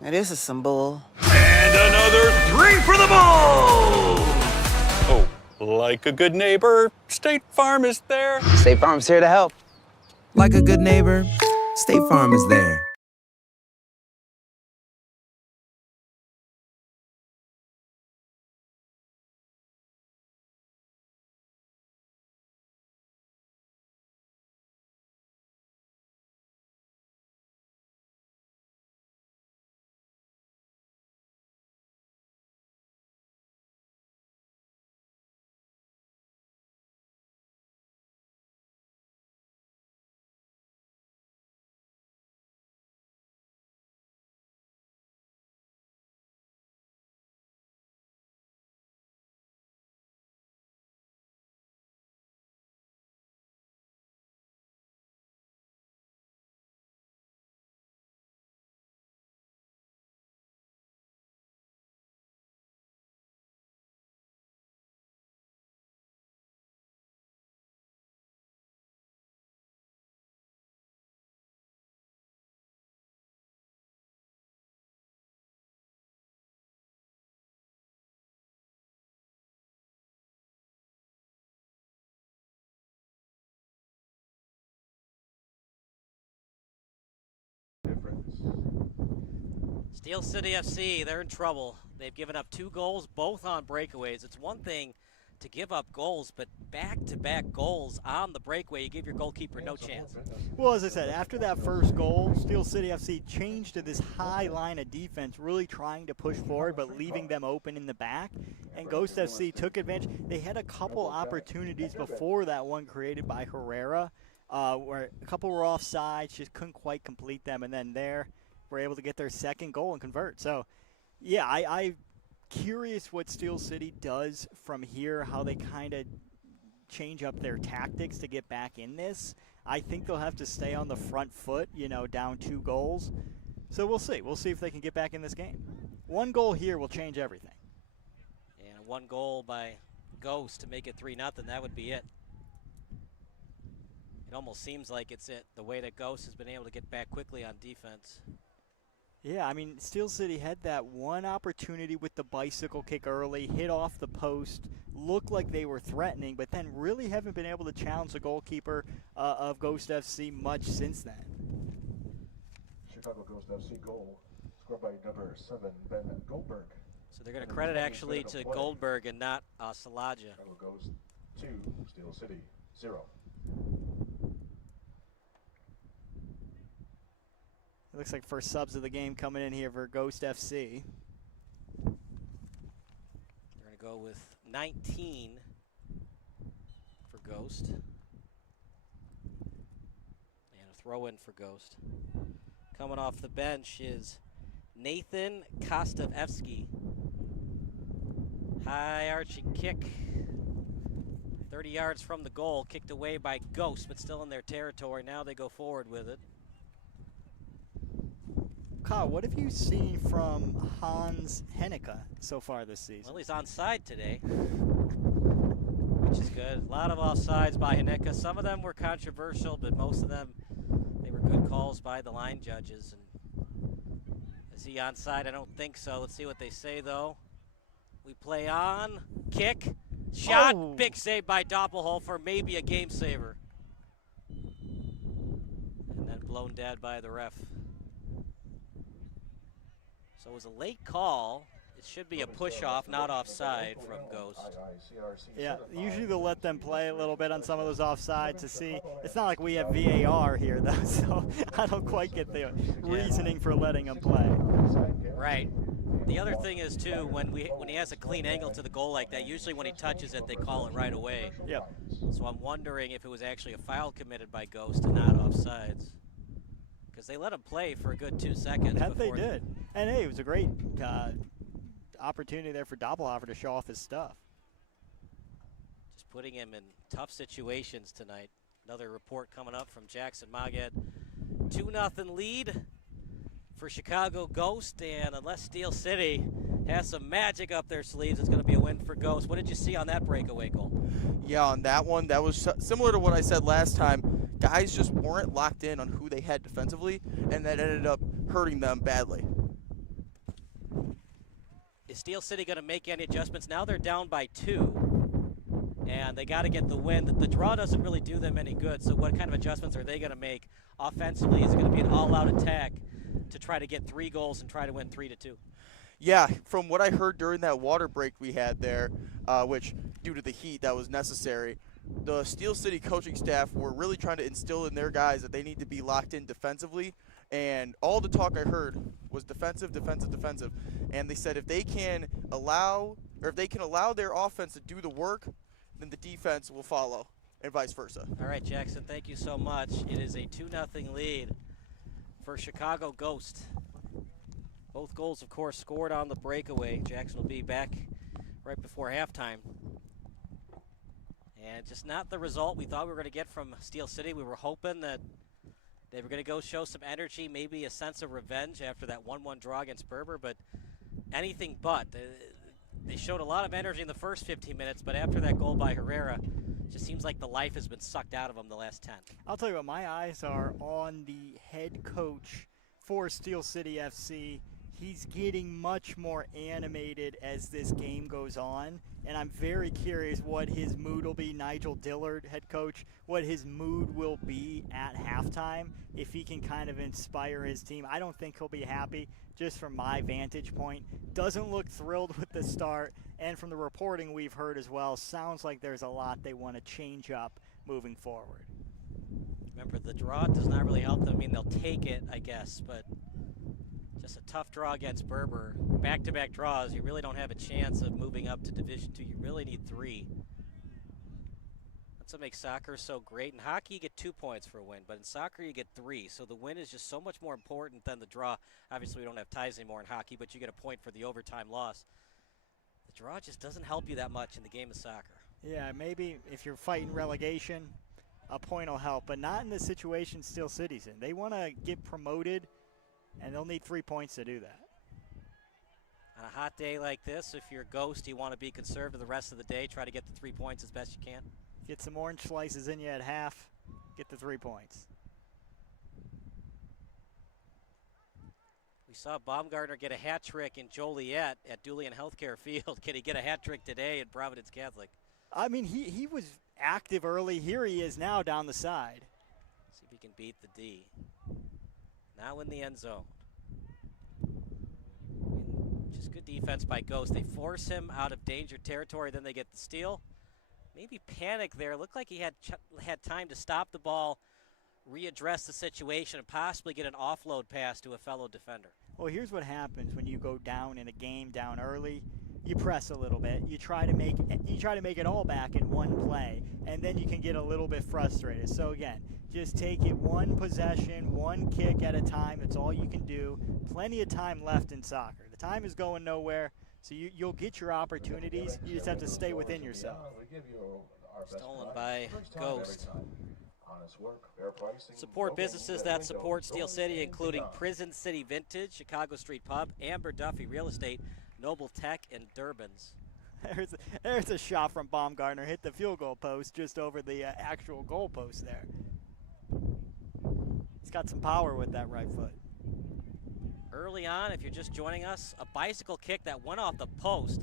Now this is some bull. And another 3 for the ball! Oh, like a good neighbor, State Farm is there. State Farm's here to help. Like a good neighbor, State Farm is there. Steel City FC, they're in trouble. They've given up 2 goals, both on breakaways. It's one thing to give up goals, but back-to-back goals on the breakaway, you give your goalkeeper no chance. Well, as I said, after that first goal, Steel City FC changed to this high line of defense, really trying to push forward but leaving them open in the back. And Ghost FC took advantage. They had a couple opportunities before that one created by Herrera, where a couple were offside, just couldn't quite complete them, and then there were able to get their second goal and convert. So, yeah, I'm curious what Steel City does from here, how they kind of change up their tactics to get back in this. I think they'll have to stay on the front foot, you know, down 2 goals. So we'll see. We'll see if they can get back in this game. 1 goal here will change everything. And 1 goal by Ghost to make it 3-0, that would be it. It almost seems like it's it, the way that Ghost has been able to get back quickly on defense. Yeah, I mean, Steel City had that one opportunity with the bicycle kick early, hit off the post, looked like they were threatening, but then really haven't been able to challenge the goalkeeper of Ghost FC much since then. Chicago Ghost FC goal scored by number 7, Ben Goldberg. So they're going to credit actually to Goldberg and not Salaja. Chicago Ghost 2, Steel City 0. It looks like first subs of the game coming in here for Ghost FC. They're going to go with 19 for Ghost. And a throw in for Ghost. Coming off the bench is Nathan Kostevsky. High arching kick. 30 yards from the goal, kicked away by Ghost, but still in their territory. Now they go forward with it. Kyle, what have you seen from Hans Henneke so far this season? Well, he's onside today, which is good. A lot of offsides by Henneke. Some of them were controversial, but most of them, they were good calls by the line judges. And is he onside? I don't think so. Let's see what they say, though. We play on. Kick. Shot. Oh. Big save by Doppelhofer. Maybe a game saver. And then blown dead by the ref. So it was a late call. It should be a push-off, not offside from Ghost. Yeah, usually they'll let them play a little bit on some of those offsides to see. It's not like we have VAR here, though, so I don't quite get the reasoning for letting them play. Right. The other thing is, too, when he has a clean angle to the goal like that, usually when he touches it, they call it right away. Yep. So I'm wondering if it was actually a foul committed by Ghost and not offsides. Because they let him play for a good 2 seconds. That they did. And, hey, it was a great opportunity there for Doppelhofer to show off his stuff. Just putting him in tough situations tonight. Another report coming up from Jackson Maged. 2-0 lead for Chicago Ghost, and unless Steel City has some magic up their sleeves, it's going to be a win for Ghost. What did you see on that breakaway goal? Yeah, on that one, that was similar to what I said last time. Guys just weren't locked in on who they had defensively, and that ended up hurting them badly. Is Steel City going to make any adjustments? Now they're down by 2, and they got to get the win. The draw doesn't really do them any good, so what kind of adjustments are they going to make? Offensively, is it going to be an all-out attack to try to get 3 goals and try to win 3-2? Yeah, from what I heard during that water break we had there, which due to the heat that was necessary, the Steel City coaching staff were really trying to instill in their guys that they need to be locked in defensively, and all the talk I heard was defensive, defensive, defensive. And they said if they can allow their offense to do the work, then the defense will follow, and vice versa. All right, Jackson, thank you so much. It is a 2-0 lead for Chicago Ghost. Both goals, of course, scored on the breakaway. Jackson will be back right before halftime. And just not the result we thought we were going to get from Steel City. We were hoping that they were going to go show some energy, maybe a sense of revenge after that 1-1 draw against Berber, but anything but. They showed a lot of energy in the first 15 minutes, but after that goal by Herrera, it just seems like the life has been sucked out of them the last 10. I'll tell you what, my eyes are on the head coach for Steel City FC. He's getting much more animated as this game goes on, and I'm very curious what his mood will be. Nigel Dillard, head coach, what his mood will be at halftime, if he can kind of inspire his team. I don't think he'll be happy, just from my vantage point. Doesn't look thrilled with the start, and from the reporting we've heard as well, sounds like there's a lot they want to change up moving forward. Remember, the draw does not really help them. I mean, they'll take it, I guess, but just a tough draw against Berber. Back-to-back draws, you really don't have a chance of moving up to Division II. You really need 3. That's what makes soccer so great. In hockey, you get 2 points for a win, but in soccer, you get 3. So the win is just so much more important than the draw. Obviously, we don't have ties anymore in hockey, but you get a point for the overtime loss. The draw just doesn't help you that much in the game of soccer. Yeah, maybe if you're fighting relegation, a point will help, but not in the situation Steel City's in. They want to get promoted, and they'll need 3 points to do that. On a hot day like this, if you're a Ghost, you want to be conservative the rest of the day, try to get the 3 points as best you can. Get some orange slices in you at half, get the 3 points. We saw Baumgartner get a hat trick in Joliet at Dulian Healthcare Field. Can he get a hat trick today at Providence Catholic? I mean, he was active early. Here he is now down the side. See if he can beat the D. Now in the end zone. And just good defense by Ghost. They force him out of danger territory, then they get the steal. Maybe panic there. Looked like he had time to stop the ball, readdress the situation and possibly get an offload pass to a fellow defender. Well, here's what happens when you go down in a game down early. You press a little bit. You try to make it all back in one play, and then you can get a little bit frustrated. So again, just take it one possession, one kick at a time. That's all you can do. Plenty of time left in soccer. The time is going nowhere, so you'll get your opportunities. You just have to stay within yourself. Stolen by Ghost. Support businesses that support Steel City, including Prison City Vintage, Chicago Street Pub, Amber Duffy Real Estate, Noble Tech, and Durbin's. There's a shot from Baumgartner. Hit the field goal post just over the actual goal post there. He's got some power with that right foot. Early on, if you're just joining us, a bicycle kick that went off the post.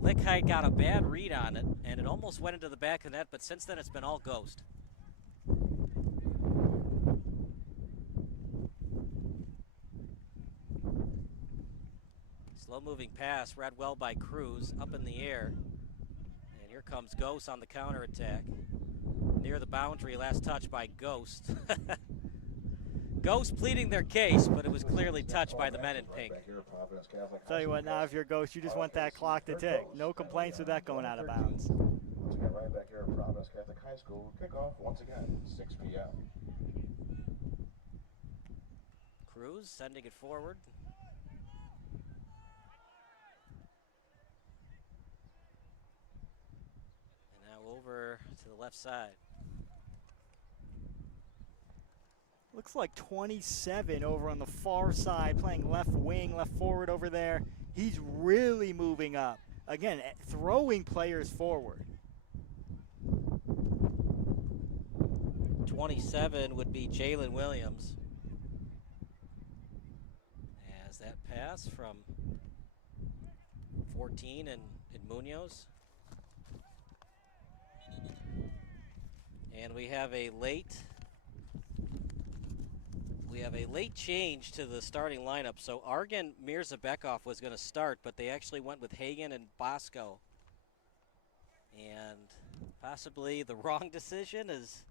Lickheit got a bad read on it, and it almost went into the back of the net, but since then it's been all Ghost. Slow-moving pass, read well by Cruz, up in the air. And here comes Ghost on the counterattack. Near the boundary, last touch by Ghost. Ghost pleading their case, but it was clearly touched by the men in pink. Tell you what, now if you're Ghost, you just want that clock to tick. No complaints with that going out of bounds. Once again, right back here at Providence Catholic High School. Kickoff once again, 6 p.m. Cruz sending it forward. And now over to the left side. Looks like 27 over on the far side, playing left wing, left forward over there. He's really moving up. Again, throwing players forward. 27 would be Jalen Williams. As that pass from 14 and Munoz. And we have a late change to the starting lineup. So Argen Mirzabekov was going to start, but they actually went with Hagan and Bosco. And possibly the wrong decision is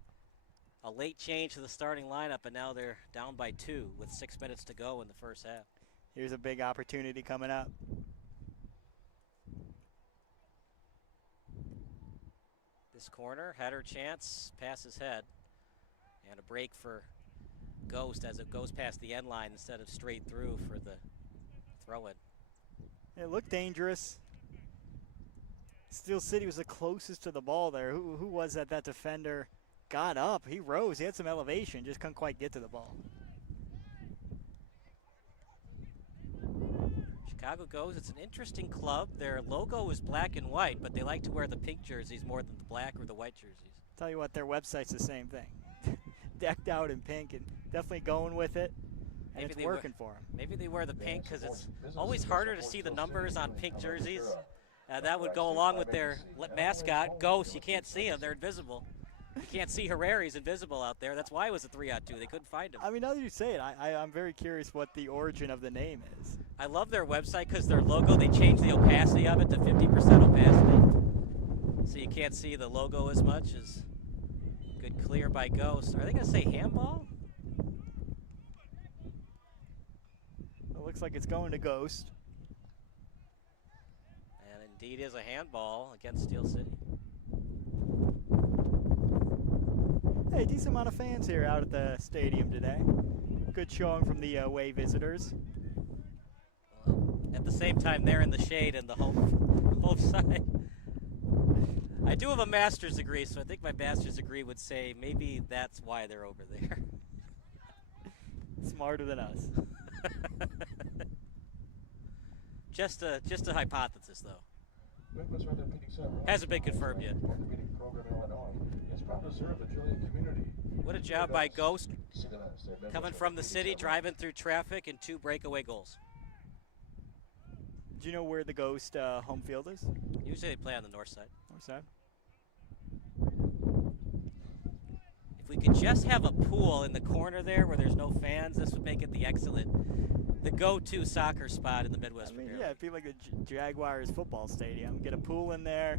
a late change to the starting lineup, and now they're down by 2 with 6 minutes to go in the first half. Here's a big opportunity coming up. This corner, header chance, passes head. And a break for Ghost as it goes past the end line instead of straight through for the throw-in. It looked dangerous. Steel City was the closest to the ball there. Who was that? That defender got up. He rose. He had some elevation. Just couldn't quite get to the ball. Chicago Ghost, it's an interesting club. Their logo is black and white, but they like to wear the pink jerseys more than the black or the white jerseys. Tell you what, their website's the same thing. Decked out in pink and definitely going with it. And Maybe it's working for them. Maybe they wear the pink because it's always harder to see the numbers on pink jerseys. That would go along with their mascot, Ghost. You can't see them. They're invisible. You can't see Herrera. He's invisible out there. That's why it was a 3-on-2. They couldn't find him. I mean, now that you say it, I'm very curious what the origin of the name is. I love their website because their logo, they changed the opacity of it to 50% opacity. So you can't see the logo as much. As good clear by Ghost. Are they going to say handball? It looks like it's going to Ghost. And indeed is a handball against Steel City. Hey, decent amount of fans here out at the stadium today. Good showing from the away visitors. Well, at the same time, they're in the shade in the home side. I do have a master's degree, so I think my master's degree would say maybe that's why they're over there. Smarter than us. Just a hypothesis, though. Hasn't been confirmed yet. What a job by Ghost, coming from the city, driving through traffic, and 2 breakaway goals. Do you know where the Ghost home field is? Usually they play on the north side. North side. If we could just have a pool in the corner there where there's no fans, this would make it the go-to soccer spot in the Midwest. I mean, yeah, it'd be like a Jaguars football stadium. Get a pool in there,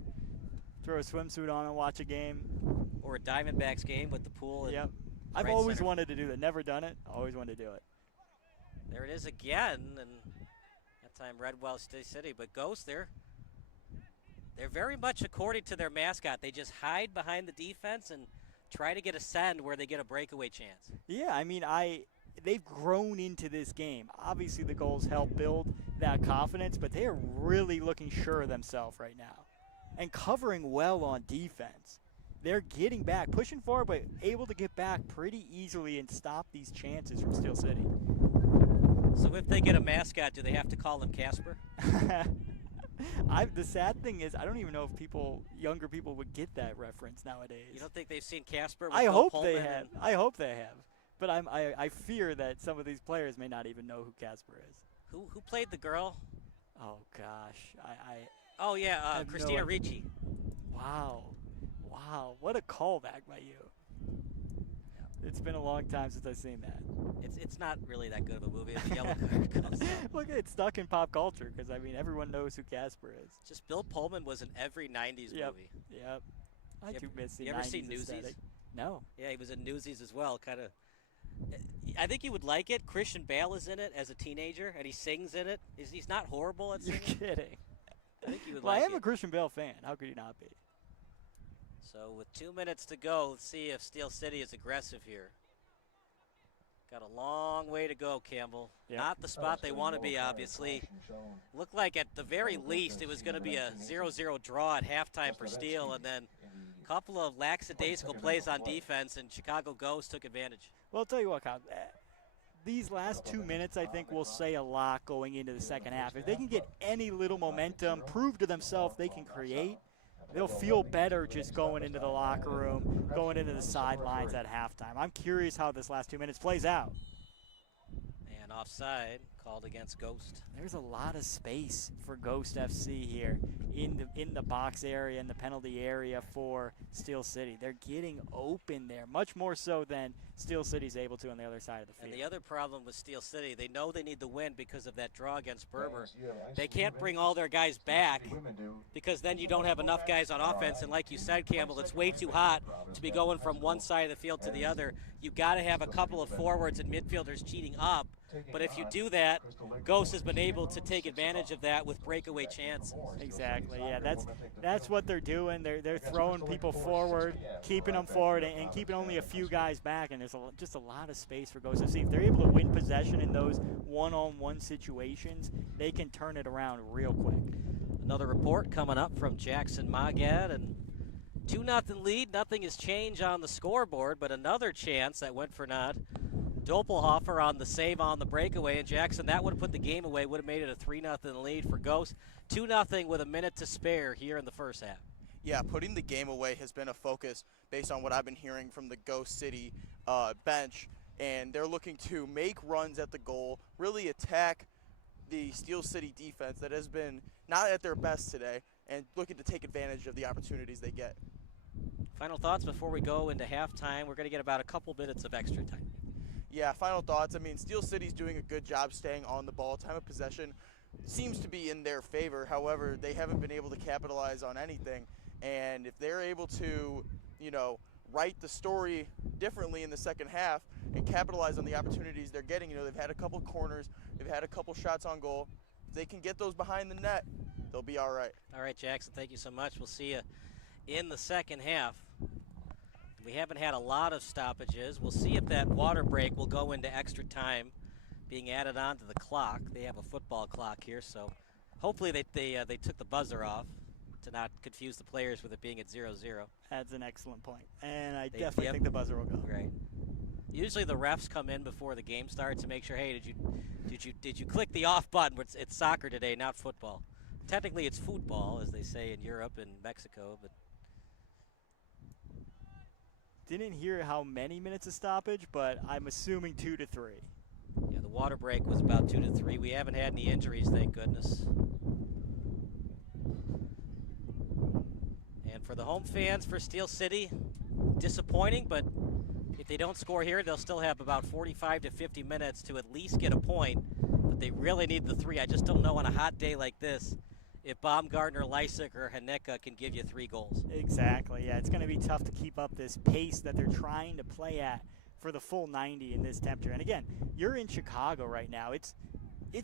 throw a swimsuit on and watch a game. Or a Diamondbacks game with the pool and I've Right always center. wanted to do that. Never done it. Always wanted to do it. There it is again, and that time Redwell State City. But Ghost, they're very much according to their mascot. They just hide behind the defense and try to get a send where they get a breakaway chance. Yeah, I mean, they've grown into this game. Obviously, the goals help build that confidence, but they are really looking sure of themselves right now and covering well on defense. They're getting back, pushing forward, but able to get back pretty easily and stop these chances from Steel City. So if they get a mascot, do they have to call him Casper? The sad thing is, I don't even know if younger people would get that reference nowadays. You don't think they've seen Casper? With I Bill hope Pullman they have. I hope they have. But I fear that some of these players may not even know who Casper is. Who played the girl? Oh gosh, Oh yeah, have no Christina idea. Ricci. Wow, what a callback by you. It's been a long time since I've seen that. It's not really that good of a movie. The yellow card comes out. Look, it's stuck in pop culture because I mean everyone knows who Casper is. Just Bill Pullman was in every '90s Yep. movie. Yep. I do miss the You ever 90s seen Newsies? aesthetic. No. Yeah, he was in Newsies as well. Kind of. I think you would like it. Christian Bale is in it as a teenager, and he sings in it. He's not horrible at You're singing. kidding. I think you would Well, like I am it. a Christian Bale fan. How could you not be? So with 2 minutes to go, let's see if Steel City is aggressive here. Got a long way to go, Campbell. Yep. Not the spot they want to be, obviously. Looked like at the very least it was going to be a 0-0 draw at halftime for Steel, and then a couple of lackadaisical plays on defense, and Chicago Ghost took advantage. Well, I'll tell you what, Kyle. These last 2 minutes, I think, will say a lot going into the second half. If they can get any little momentum, prove to themselves they can create, they'll feel better just going into the locker room, going into the sidelines at halftime. I'm curious how this last 2 minutes plays out. And offside called against Ghost. There's a lot of space for Ghost FC here in the box area, in the penalty area for Steel City. They're getting open there, much more so than Steel City's able to on the other side of the field. And the other problem with Steel City, they know they need the win because of that draw against Berber. They can't bring all their guys back because then you don't have enough guys on offense. And like you said, Campbell, it's way too hot to be going from one side of the field to the other. You've got to have a couple of forwards and midfielders cheating up. But if you do that, Ghost has been able to take advantage of that with breakaway chances. Exactly. Yeah, that's what they're doing. They're throwing people forward, keeping them forward, and keeping only a few guys back. And there's just a lot of space for Ghost FC. If they're able to win possession in those one-on-one situations, they can turn it around real quick. Another report coming up from Jackson Magad, and 2-0 lead. Nothing has changed on the scoreboard, but another chance that went for naught. Doppelhofer on the save on the breakaway, and Jackson, that would have put the game away, would have made it a 3-0 lead for Ghost. 2-0 with a minute to spare here in the first half. Yeah, putting the game away has been a focus based on what I've been hearing from the Ghost City bench, and they're looking to make runs at the goal, really attack the Steel City defense that has been not at their best today, and looking to take advantage of the opportunities they get. Final thoughts before we go into halftime. We're going to get about a couple minutes of extra time. Yeah, final thoughts. I mean, Steel City's doing a good job staying on the ball. Time of possession seems to be in their favor. However, they haven't been able to capitalize on anything. And if they're able to, write the story differently in the second half and capitalize on the opportunities they're getting, they've had a couple corners, they've had a couple shots on goal. If they can get those behind the net, they'll be all right. All right, Jackson, thank you so much. We'll see you in the second half. We haven't had a lot of stoppages. We'll see if that water break will go into extra time being added on to the clock. They have a football clock here, so hopefully they took the buzzer off to not confuse the players with it being at 0-0. That's an excellent point, and I definitely think the buzzer will go. Right. Usually the refs come in before the game starts to make sure, hey, did you click the off button? It's soccer today, not football. Technically, it's football, as they say in Europe and Mexico, but. Didn't hear how many minutes of stoppage, but I'm assuming 2 to 3. Yeah, the water break was about 2 to 3. We haven't had any injuries, thank goodness. And for the home fans for Steel City, disappointing, but if they don't score here, they'll still have about 45 to 50 minutes to at least get a point, but they really need the 3. I just don't know on a hot day like this if Baumgartner, Lysick, or Haneka can give you 3 goals. Exactly, yeah. It's going to be tough to keep up this pace that they're trying to play at for the full 90 in this temperature. And again, you're in Chicago right now. It's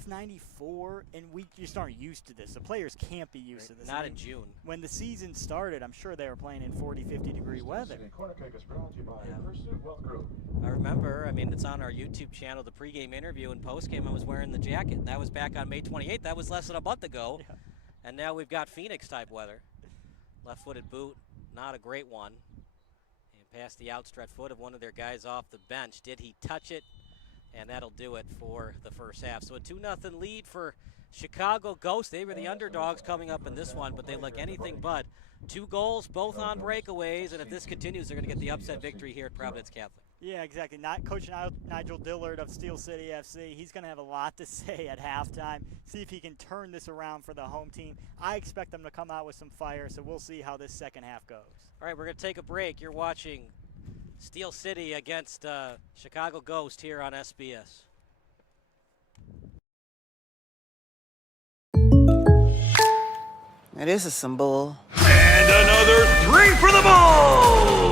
94, and we just aren't used to this. The players can't be used to this. Not in June. When the season started, I'm sure they were playing in 40, 50-degree weather. I remember, I mean, it's on our YouTube channel, the pregame interview and postgame, I was wearing the jacket. That was back on May 28th. That was less than a month ago. Yeah. And now we've got Phoenix-type weather. Left-footed boot, not a great one. And past the outstretched foot of one of their guys off the bench. Did he touch it? And that'll do it for the first half. So a 2-0 lead for Chicago Ghosts. They were the underdogs coming up in this one, but they look anything but. 2 goals, both on breakaways, and if this continues, they're going to get the upset victory here at Providence Catholic. Yeah, exactly. Coach Nigel Dillard of Steel City FC, he's going to have a lot to say at halftime, see if he can turn this around for the home team. I expect them to come out with some fire, so we'll see how this second half goes. All right, we're going to take a break. You're watching Steel City against Chicago Ghost here on SBS. Now this is some bull. And another 3 for the ball!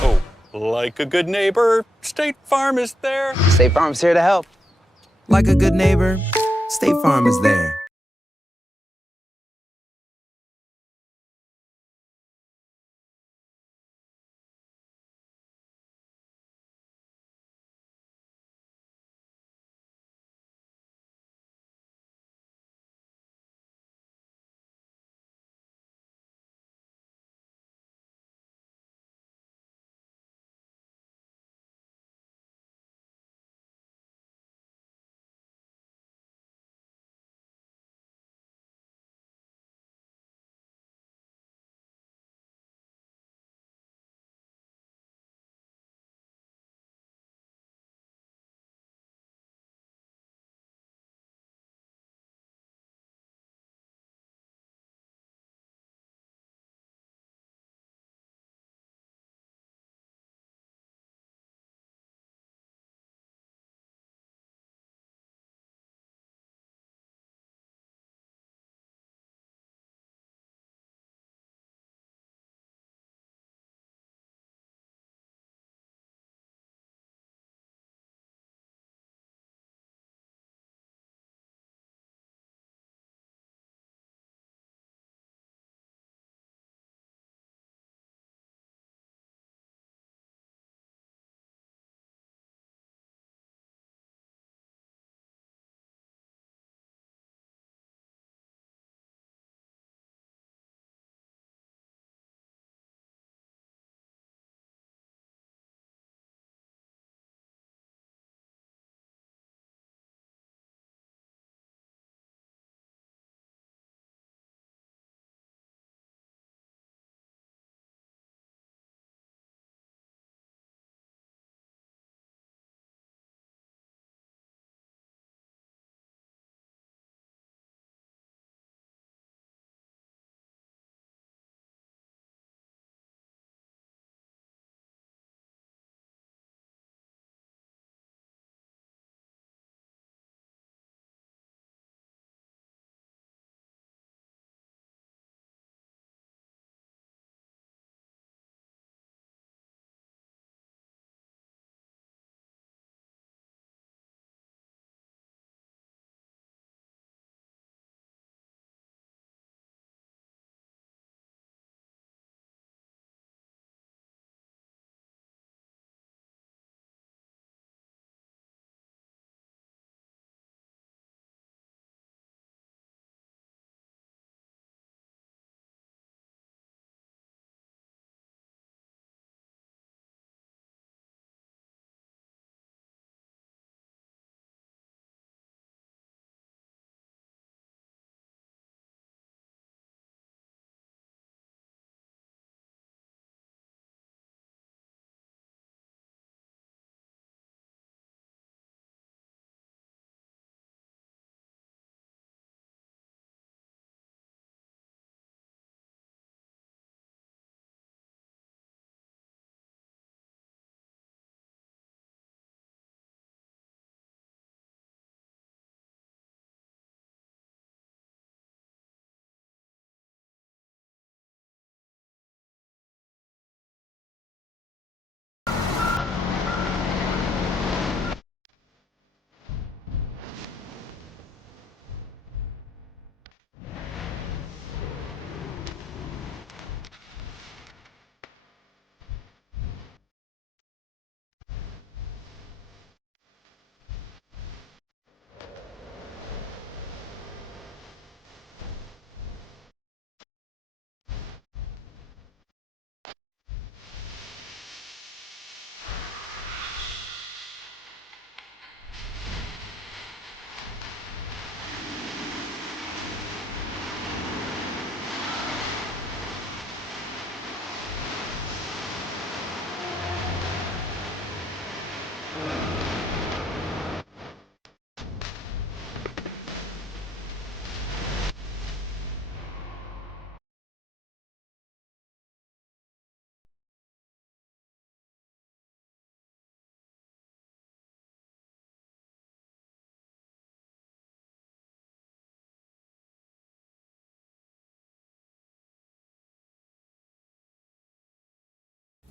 Oh, like a good neighbor, State Farm is there. State Farm's here to help. Like a good neighbor, State Farm is there.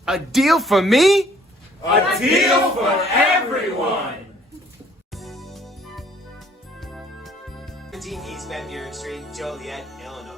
A deal for me? A deal for everyone! 17 East Van Buren Street, Joliet, Illinois.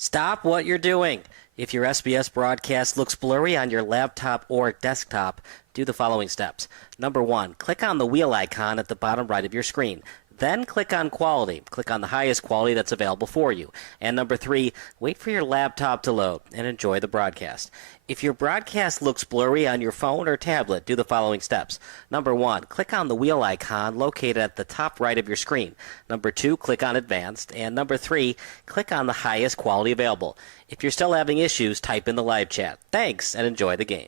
Stop what you're doing. If your SBS broadcast looks blurry on your laptop or desktop, do the following steps. Number 1, click on the wheel icon at the bottom right of your screen. Then click on quality. Click on the highest quality that's available for you. And number 3, wait for your laptop to load and enjoy the broadcast. If your broadcast looks blurry on your phone or tablet, do the following steps. Number 1, click on the wheel icon located at the top right of your screen. Number 2, click on advanced. And number 3, click on the highest quality available. If you're still having issues, type in the live chat. Thanks and enjoy the game.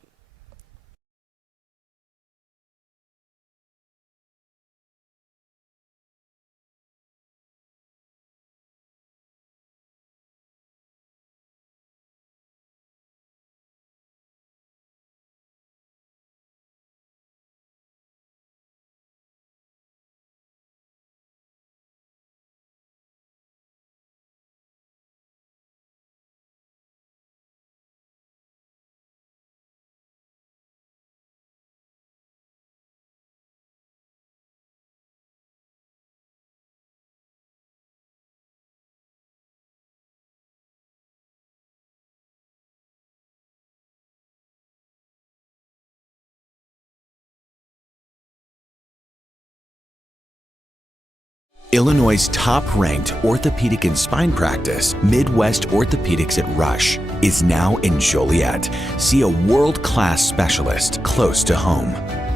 Illinois' top-ranked orthopedic and spine practice, Midwest Orthopedics at Rush, is now in Joliet. See a world-class specialist close to home.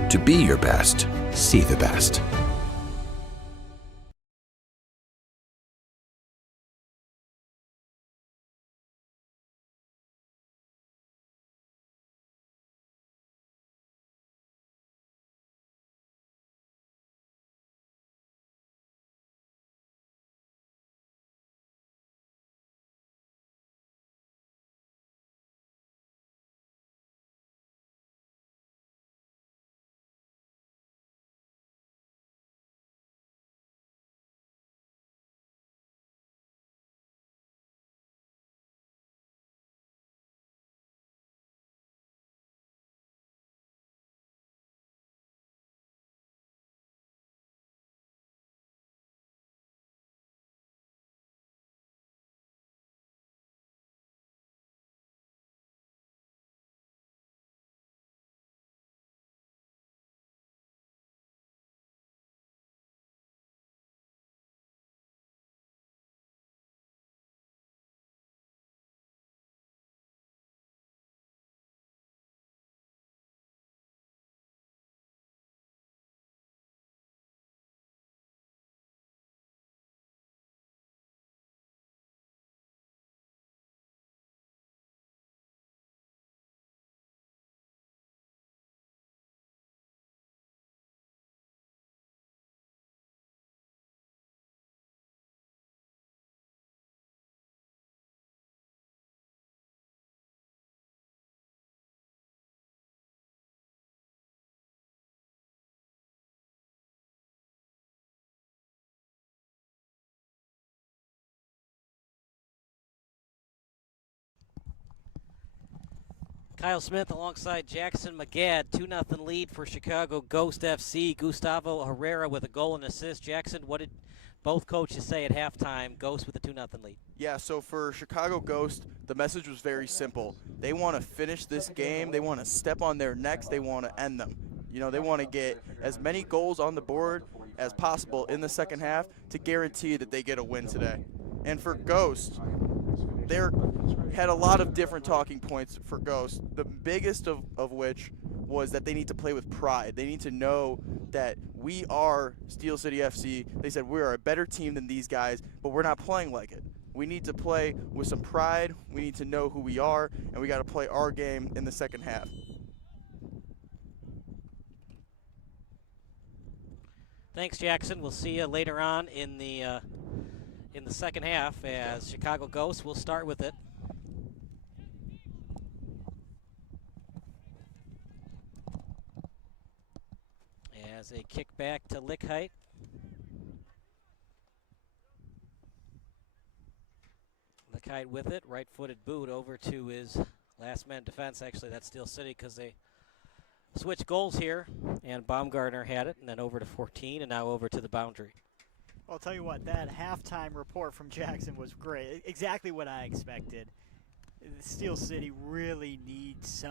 To be your best, see the best. Kyle Smith alongside Jackson McGadd, 2-0 lead for Chicago Ghost FC. Gustavo Herrera with a goal and assist. Jackson, what did both coaches say at halftime? Ghost with a 2-0 lead. Yeah, so for Chicago Ghost, the message was very simple. They want to finish this game. They want to step on their necks. They want to end them. You know, they want to get as many goals on the board as possible in the second half to guarantee that they get a win today. And for Ghost, they had a lot of different talking points for Ghost, the biggest of which was that they need to play with pride. They need to know that we are Steel City FC. They said we are a better team than these guys, but we're not playing like it. We need to play with some pride. We need to know who we are, and we got to play our game in the second half. Thanks, Jackson. We'll see you later on in the second half as Chicago Ghosts will start with it. As a kick back to Lickhite. Lickhite with it, right-footed boot over to his last man defense. Actually, that's Steel City because they switched goals here, and Baumgartner had it, and then over to 14, and now over to the boundary. I'll tell you what, that halftime report from Jackson was great. Exactly what I expected. Steel City really needs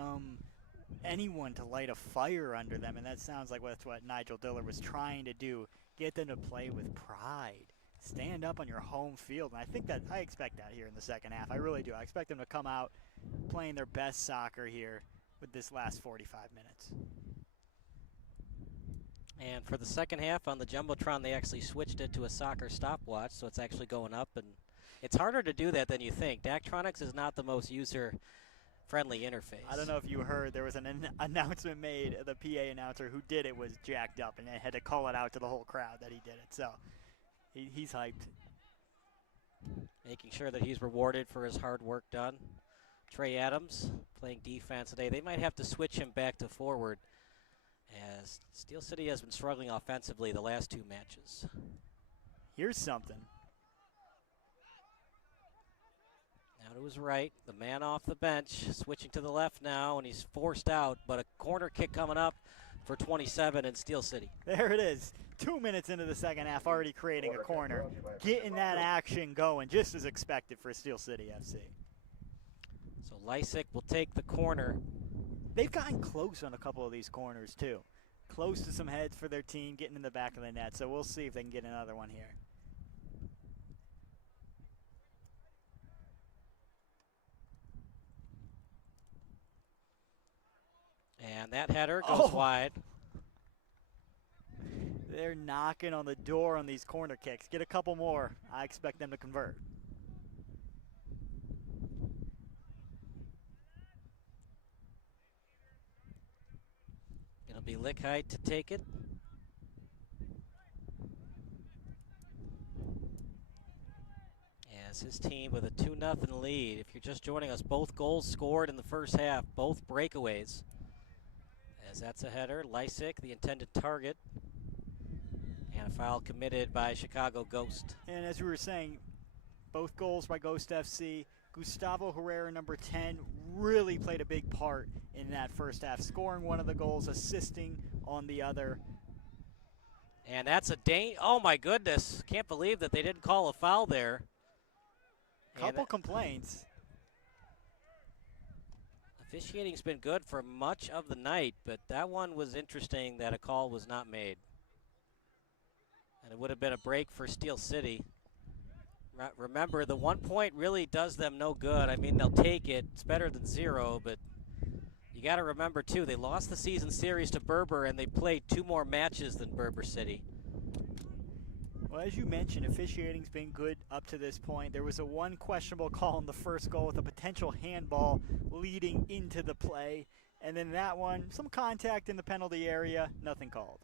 anyone to light a fire under them, and that sounds like that's what Nigel Diller was trying to do. Get them to play with pride. Stand up on your home field, and I expect that here in the second half. I really do. I expect them to come out playing their best soccer here with this last 45 minutes. And for the second half on the Jumbotron, they actually switched it to a soccer stopwatch, so it's actually going up. And it's harder to do that than you think. Daktronics is not the most user-friendly interface. I don't know if you heard, there was an announcement made. The PA announcer who did it was jacked up, and they had to call it out to the whole crowd that he did it. So he's hyped. Making sure that he's rewarded for his hard work done. Trey Adams playing defense today. They might have to switch him back to forward, as Steel City has been struggling offensively the last 2 matches. Here's something. Now to his right, the man off the bench, switching to the left now, and he's forced out, but a corner kick coming up for 27 in Steel City. There it is. 2 minutes into the second half, already creating a corner. Getting that action going, just as expected for Steel City FC. So Lysick will take the corner. They've gotten close on a couple of these corners, too. Close to some heads for their team, getting in the back of the net. So we'll see if they can get another one here. And that header goes wide. They're knocking on the door on these corner kicks. Get a couple more. I expect them to convert. It'll be Lickheit to take it. As his team with a 2-0 lead. If you're just joining us, both goals scored in the first half, both breakaways. As that's a header, Lysick, the intended target. And a foul committed by Chicago Ghost. And as we were saying, both goals by Ghost FC. Gustavo Herrera, number 10, really played a big part in that first half, scoring one of the goals, assisting on the other. And that's a oh my goodness, can't believe that they didn't call a foul there. Couple complaints. Officiating's been good for much of the night, but that one was interesting that a call was not made. And it would have been a break for Steel City. Remember, the 1 point really does them no good. I mean, they'll take it. It's better than 0, but you got to remember, too, they lost the season series to Berber, and they played 2 more matches than Berber City. Well, as you mentioned, officiating's been good up to this point. There was a one questionable call in the first goal with a potential handball leading into the play. And then that one, some contact in the penalty area, nothing called.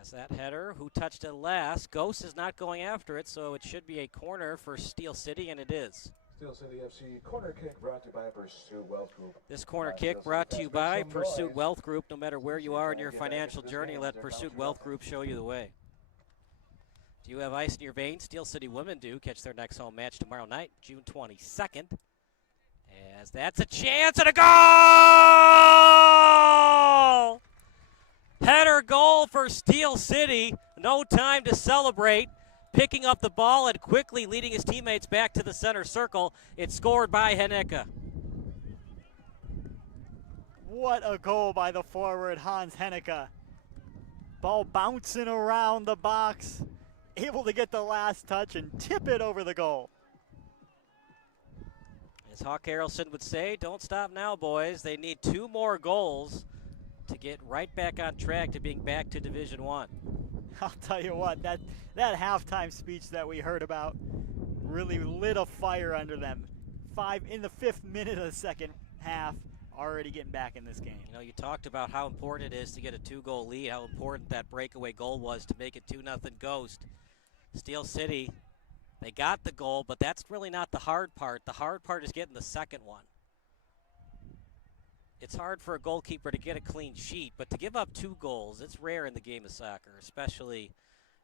As that header, who touched it last? Ghost is not going after it, so it should be a corner for Steel City, and it is. Steel City FC corner kick brought to you by Pursuit Wealth Group. This corner kick brought to you by Pursuit Wealth Group. No matter where you are in your financial journey, let Pursuit Wealth Group show you the way. Do you have ice in your veins? Steel City women do. Catch their next home match tomorrow night, June 22nd. As that's a chance and a goal! Header goal for Steel City. No time to celebrate. Picking up the ball and quickly leading his teammates back to the center circle. It's scored by Heneka. What a goal by the forward, Hans Heneka. Ball bouncing around the box. Able to get the last touch and tip it over the goal. As Hawk Harrelson would say, don't stop now, boys. They need 2 more goals to get right back on track to being back to Division I. I'll tell you what, that halftime speech that we heard about really lit a fire under them. In the 5th minute of the second half, already getting back in this game. You know, you talked about how important it is to get a 2-goal lead, how important that breakaway goal was to make it 2-0 Ghost. Steel City, they got the goal, but that's really not the hard part. The hard part is getting the second one. It's hard for a goalkeeper to get a clean sheet, but to give up 2 goals, it's rare in the game of soccer, especially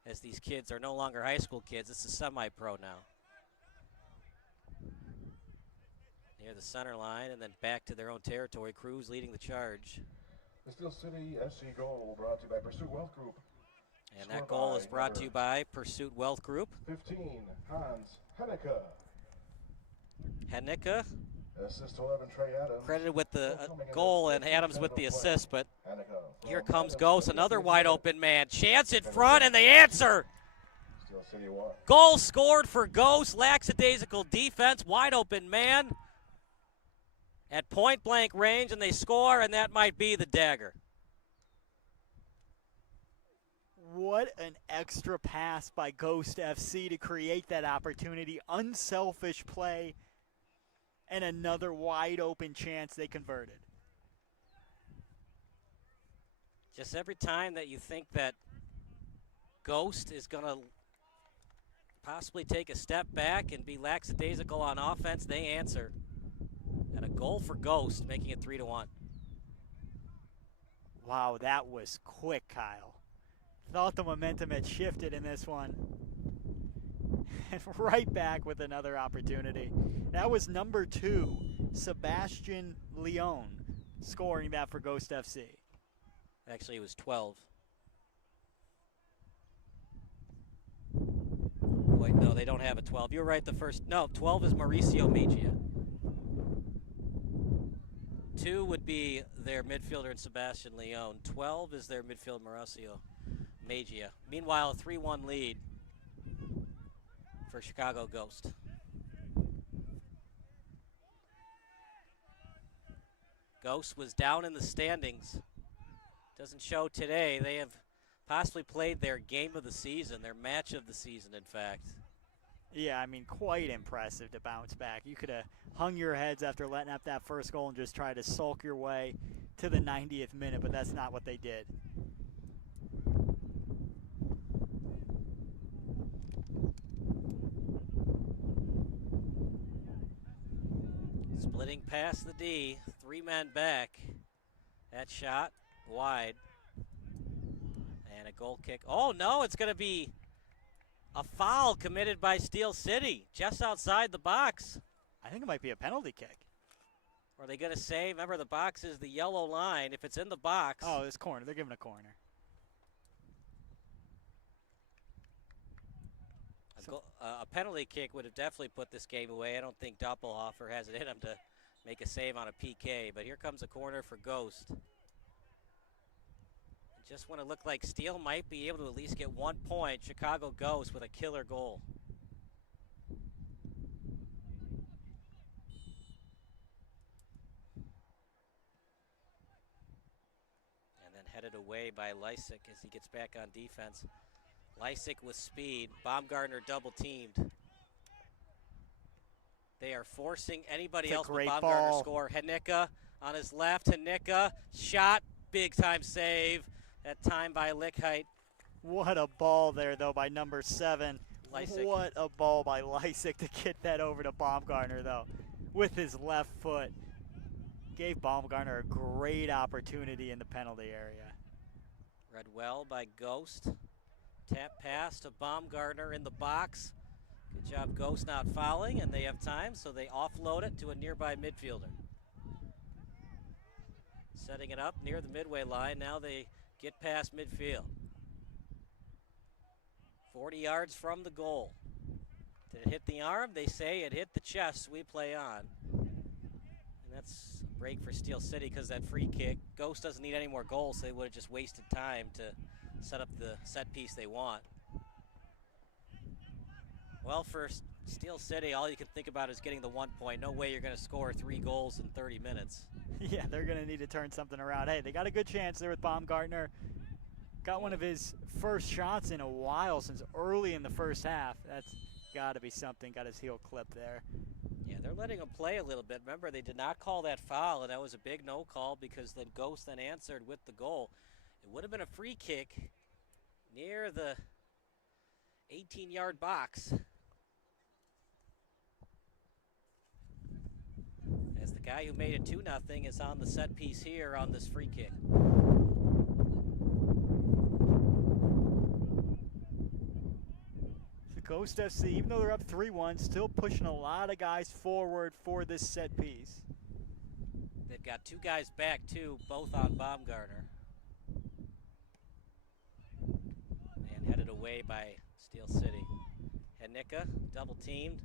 as these kids are no longer high school kids. It's a semi-pro now. Near the center line and then back to their own territory. Cruz leading the charge. The Steel City FC goal brought to you by Pursuit Wealth Group. And that goal is brought to you by Pursuit Wealth Group. 15, Hans Henneke. Henneke Assist 11, Trey Adams. credited with the goal and Adams with the assist, but here comes Ghost, another wide open man. Chance in front and the answer. Steel City 1. Goal scored for Ghost. Lackadaisical defense, wide open man at point blank range, and they score, and that might be the dagger. What an extra pass by Ghost FC to create that opportunity. Unselfish play and another wide open chance they converted. Just every time that you think that Ghost is going to possibly take a step back and be lackadaisical on offense, they answer. And a goal for Ghost, making it 3-1. Wow, that was quick, Kyle. Thought the momentum had shifted in this one. And right back with another opportunity. That was number 2, Sebastian Leon, scoring that for Ghost FC. Actually, it was 12. Wait, no, they don't have a 12. You're right, the first. No, 12 is Mauricio Mejia. 2 would be their midfielder in Sebastian Leon. 12 is their midfield Mauricio Mejia. Meanwhile, a 3-1 lead for Chicago Ghost. Ghost was down in the standings. Doesn't show today. They have possibly played their game of the season, their match of the season, in fact. Yeah, I mean, quite impressive to bounce back. You could have hung your heads after letting up that first goal and just tried to sulk your way to the 90th minute, but that's not what they did. Splitting past the D, 3 men back. That shot wide. And a goal kick. Oh no, it's going to be a foul committed by Steel City just outside the box. I think it might be a penalty kick. Are they going to say, remember the box is the yellow line. If it's in the box. Oh, it's corner. They're giving a corner. A penalty kick would have definitely put this game away. I don't think Doppelhofer has it in him to make a save on a PK, but here comes a corner for Ghost. Just want to look like Steel might be able to at least get 1 point. Chicago Ghost with a killer goal. And then headed away by Lysick as he gets back on defense. Lysick with speed. Baumgartner double teamed. They are forcing anybody else but Baumgartner to score. Henneke on his left. Henneke shot. Big time save. That time by Lickheit. What a ball there, though, by number 7. Lysick. What a ball by Lysick to get that over to Baumgartner, though, with his left foot. Gave Baumgartner a great opportunity in the penalty area. Read well by Ghost. Tap pass to Baumgartner in the box. Good job Ghost not fouling, and they have time, so they offload it to a nearby midfielder. Setting it up near the midway line. Now they get past midfield. 40 yards from the goal. Did it hit the arm? They say it hit the chest. We play on. And that's a break for Steel City because that free kick. Ghost doesn't need any more goals, so they would have just wasted time to set up the set piece they want. Well, for Steel City, all you can think about is getting the 1 point. No way you're going to score 3 goals in 30 minutes. Yeah, they're going to need to turn something around. Hey, they got a good chance there with Baumgartner. Got one of his first shots in a while since early in the first half. That's got to be something. Got his heel clipped there. Yeah, they're letting him play a little bit. Remember, they did not call that foul, and that was a big no call because then Ghost then answered with the goal. It would have been a free kick near the 18-yard box. As the guy who made it 2-0 is on the set piece here on this free kick. The Ghost FC, even though they're up 3-1, still pushing a lot of guys forward for this set piece. They've got 2 guys back, too, both on Baumgartner. away by Steel City. Henika double teamed.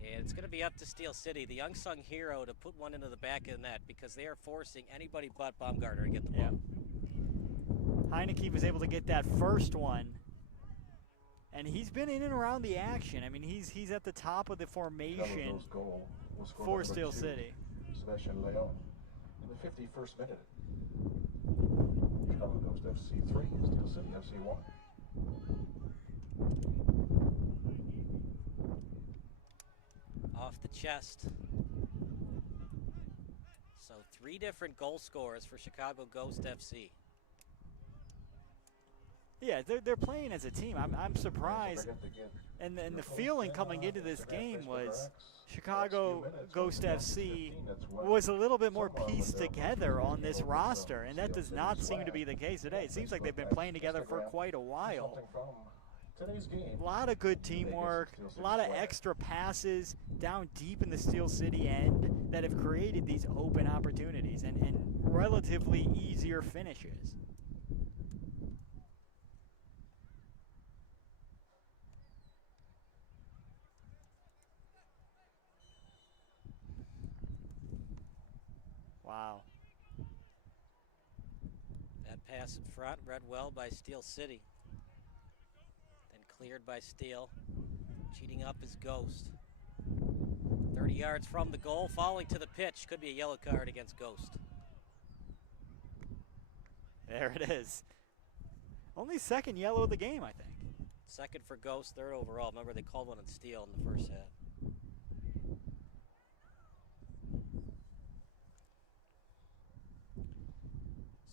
And it's going to be up to Steel City, the unsung hero, to put one into the back of the net because they are forcing anybody but Baumgartner to get the ball. Heineke was able to get that first one, and he's been in and around the action. I mean, he's at the top of the formation for Steel City. Sebastian Leon in the 51st minute. Chicago Ghost FC 3, Steel City FC 1. Off the chest. So 3 different goal scorers for Chicago Ghost FC. Yeah, they're playing as a team. I'm surprised, and the feeling coming into this game was Chicago Ghost FC was a little bit more pieced together on this roster, and that does not seem to be the case today. It seems like they've been playing together for quite a while. A lot of good teamwork, a lot of extra passes down deep in the Steel City end that have created these open opportunities and relatively easier finishes. Wow. That pass in front read well by Steel City. Then cleared by Steel. Cheating up is Ghost. 30 yards from the goal, falling to the pitch. Could be a yellow card against Ghost. There it is. Only second yellow of the game, I think. Second for Ghost, third overall. Remember, they called one on Steel in the first half.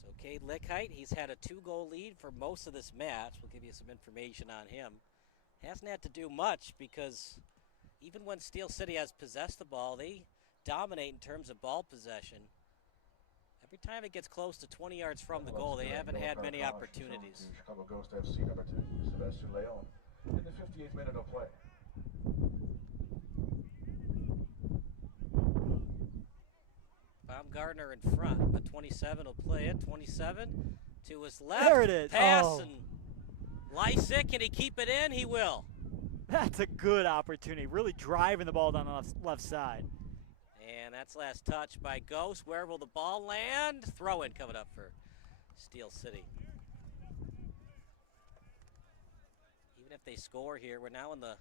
So Cade Lickheit, he's had a 2-goal lead for most of this match. We'll give you some information on him. Hasn't had to do much because even when Steel City has possessed the ball, they dominate in terms of ball possession. Every time it gets close to 20 yards from the goal, they haven't had many opportunities. Chicago Ghost FC number 2, Sebastian Leon, in the 58th minute of play. Baumgartner in front, but 27 will play it. 27 to his left. There it is. Pass Oh. and Lysick, can he keep it in? He will. That's a good opportunity. Really driving the ball down the left side. And that's last touch by Ghost. Where will the ball land? Throw in coming up for Steel City. Even if they score here, we're now in the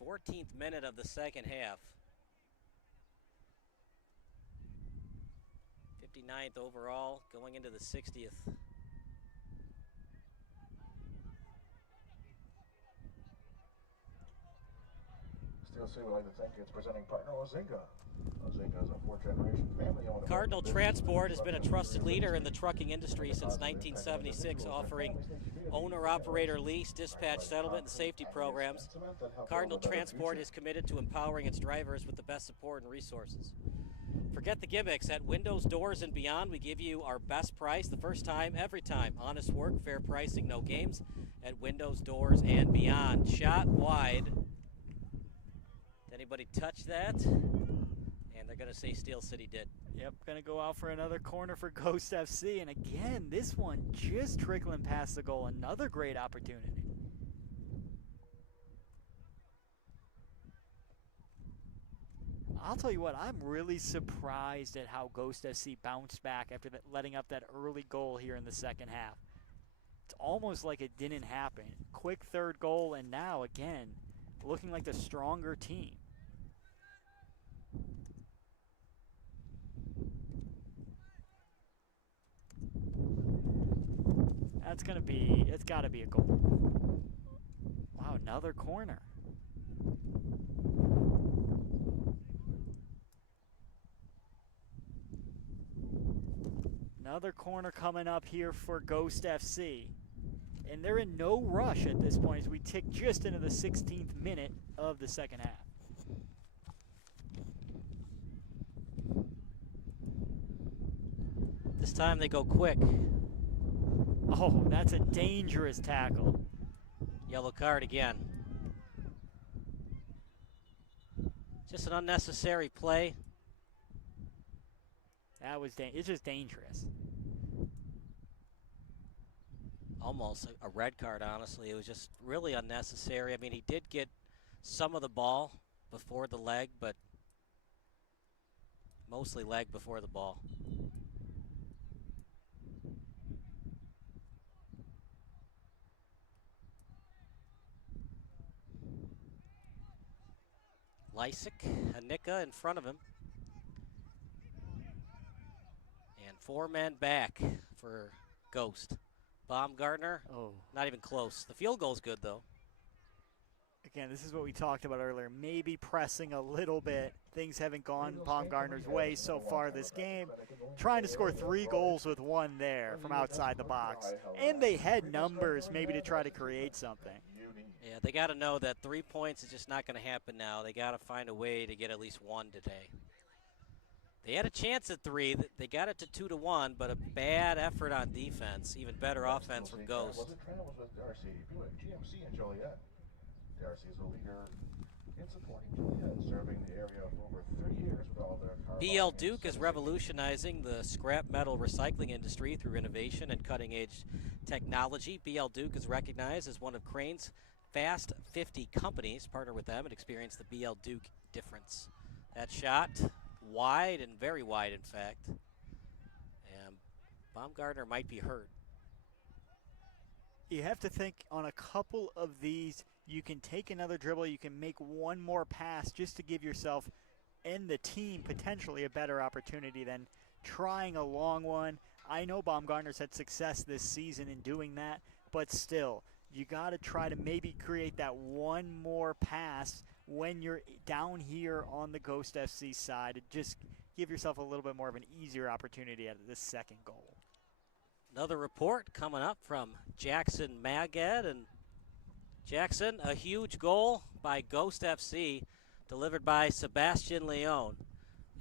14th minute of the second half. 59th overall, going into the 60th. Steel City would like to thank its presenting partner, Ozinga. Ozinga is a 4th-generation family-owned. Cardinal Transport has been a trusted leader in the trucking industry since 1976, offering owner-operator lease, dispatch, settlement, and safety programs. Cardinal Transport is committed to empowering its drivers with the best support and resources. Forget the gimmicks. At Windows Doors and Beyond, we give you our best price the first time, every time. Honest work, fair pricing, no games at Windows Doors and Beyond. Shot wide. Did anybody touch that? And they're going to say Steel City did. Yep, going to go out for another corner for Ghost FC. And again, this one just trickling past the goal. Another great opportunity. I'll tell you what, I'm really surprised at how Ghost FC bounced back after letting up that early goal here in the second half. It's almost like it didn't happen. Quick third goal, and now, again, looking like the stronger team. It's got to be a goal. Wow, another corner. Another corner coming up here for Ghost FC. And they're in no rush at this point as we tick just into the 16th minute of the second half. This time they go quick. Oh, that's a dangerous tackle. Yellow card again. Just an unnecessary play. That was it's just dangerous. almost a red card, honestly. It was just really unnecessary. I mean, he did get some of the ball before the leg, but mostly leg before the ball. Lysick, Hanika in front of him. And 4 men back for Ghost. Baumgartner, not even close. The field goal's good, though. Again, this is what we talked about earlier. Maybe pressing a little bit. Things haven't gone Baumgartner's way so far this game. Trying to score 3 goals with 1 there from outside the box. And they had numbers maybe to try to create something. Yeah, they got to know that 3 points is just not going to happen now. They got to find a way to get at least 1 today. They had a chance at 3. They got it to 2-1, but a bad effort on defense. Even better offense from Ghost. GMC in Joliet. Darcy is a leader in supporting Joliet, serving the area for over 30 years with all their car. BL Duke is revolutionizing the scrap metal recycling industry through innovation and cutting-edge technology. BL Duke is recognized as one of Crane's Fast 50 companies. Partner with them and experience the BL Duke difference. That shot, wide and very wide, in fact. And Baumgartner might be hurt. You have to think on a couple of these, you can take another dribble, you can make 1 more pass just to give yourself and the team potentially a better opportunity than trying a long one. I know Baumgartner's had success this season in doing that, but still, you got to try to maybe create that 1 more pass when you're down here on the Ghost FC side to just give yourself a little bit more of an easier opportunity at this second goal. Another report coming up from Jackson Maged. And Jackson, a huge goal by Ghost FC, delivered by Sebastian Leone.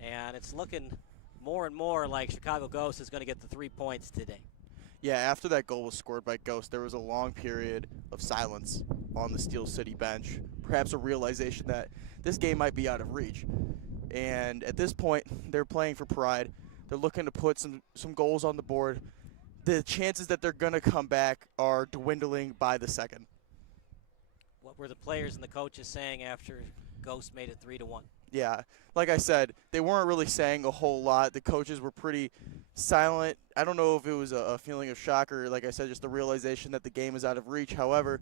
And it's looking more and more like Chicago Ghost is going to get the 3 points today. Yeah, after that goal was scored by Ghost, there was a long period of silence on the Steel City bench. Perhaps a realization that this game might be out of reach. And at this point, they're playing for pride. They're looking to put some goals on the board. The chances that they're going to come back are dwindling by the second. What were the players and the coaches saying after Ghost made it 3-1? Yeah, like I said, they weren't really saying a whole lot. The coaches were pretty silent. I don't know if it was a feeling of shock or, like I said, just the realization that the game is out of reach. However,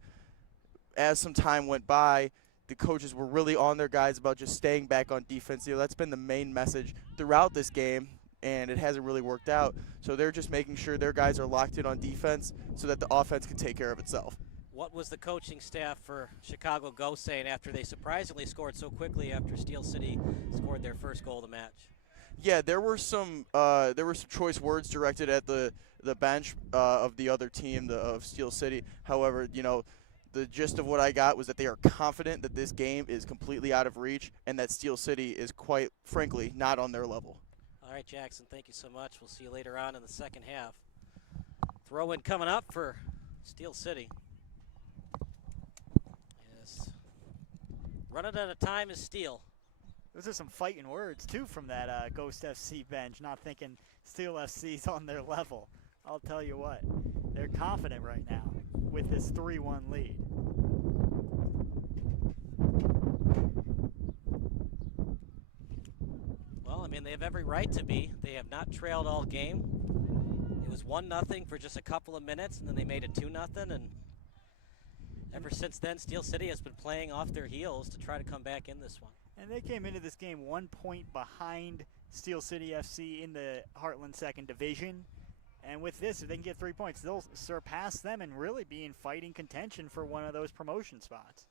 as some time went by, the coaches were really on their guys about just staying back on defense. You know, that's been the main message throughout this game, and it hasn't really worked out. So they're just making sure their guys are locked in on defense so that the offense can take care of itself. What was the coaching staff for Chicago Ghost saying after they surprisingly scored so quickly after Steel City scored their first goal of the match? Yeah, there were some choice words directed at the bench of the other team, of Steel City. However, you know, the gist of what I got was that they are confident that this game is completely out of reach and that Steel City is, quite frankly, not on their level. All right, Jackson, thank you so much. We'll see you later on in the second half. Throw-in coming up for Steel City. Yes. Running out of time is Steel. Those are some fighting words, too, from that Ghost FC bench, not thinking Steel FC's on their level. I'll tell you what, they're confident right now with this 3-1 lead. Well, I mean, they have every right to be. They have not trailed all game. It was 1-0 for just a couple of minutes, and then they made it 2-0, and ever since then, Steel City has been playing off their heels to try to come back in this one. And they came into this game 1 point behind Steel City FC in the Heartland Second Division. And with this, if they can get 3 points, they'll surpass them and really be in fighting contention for one of those promotion spots.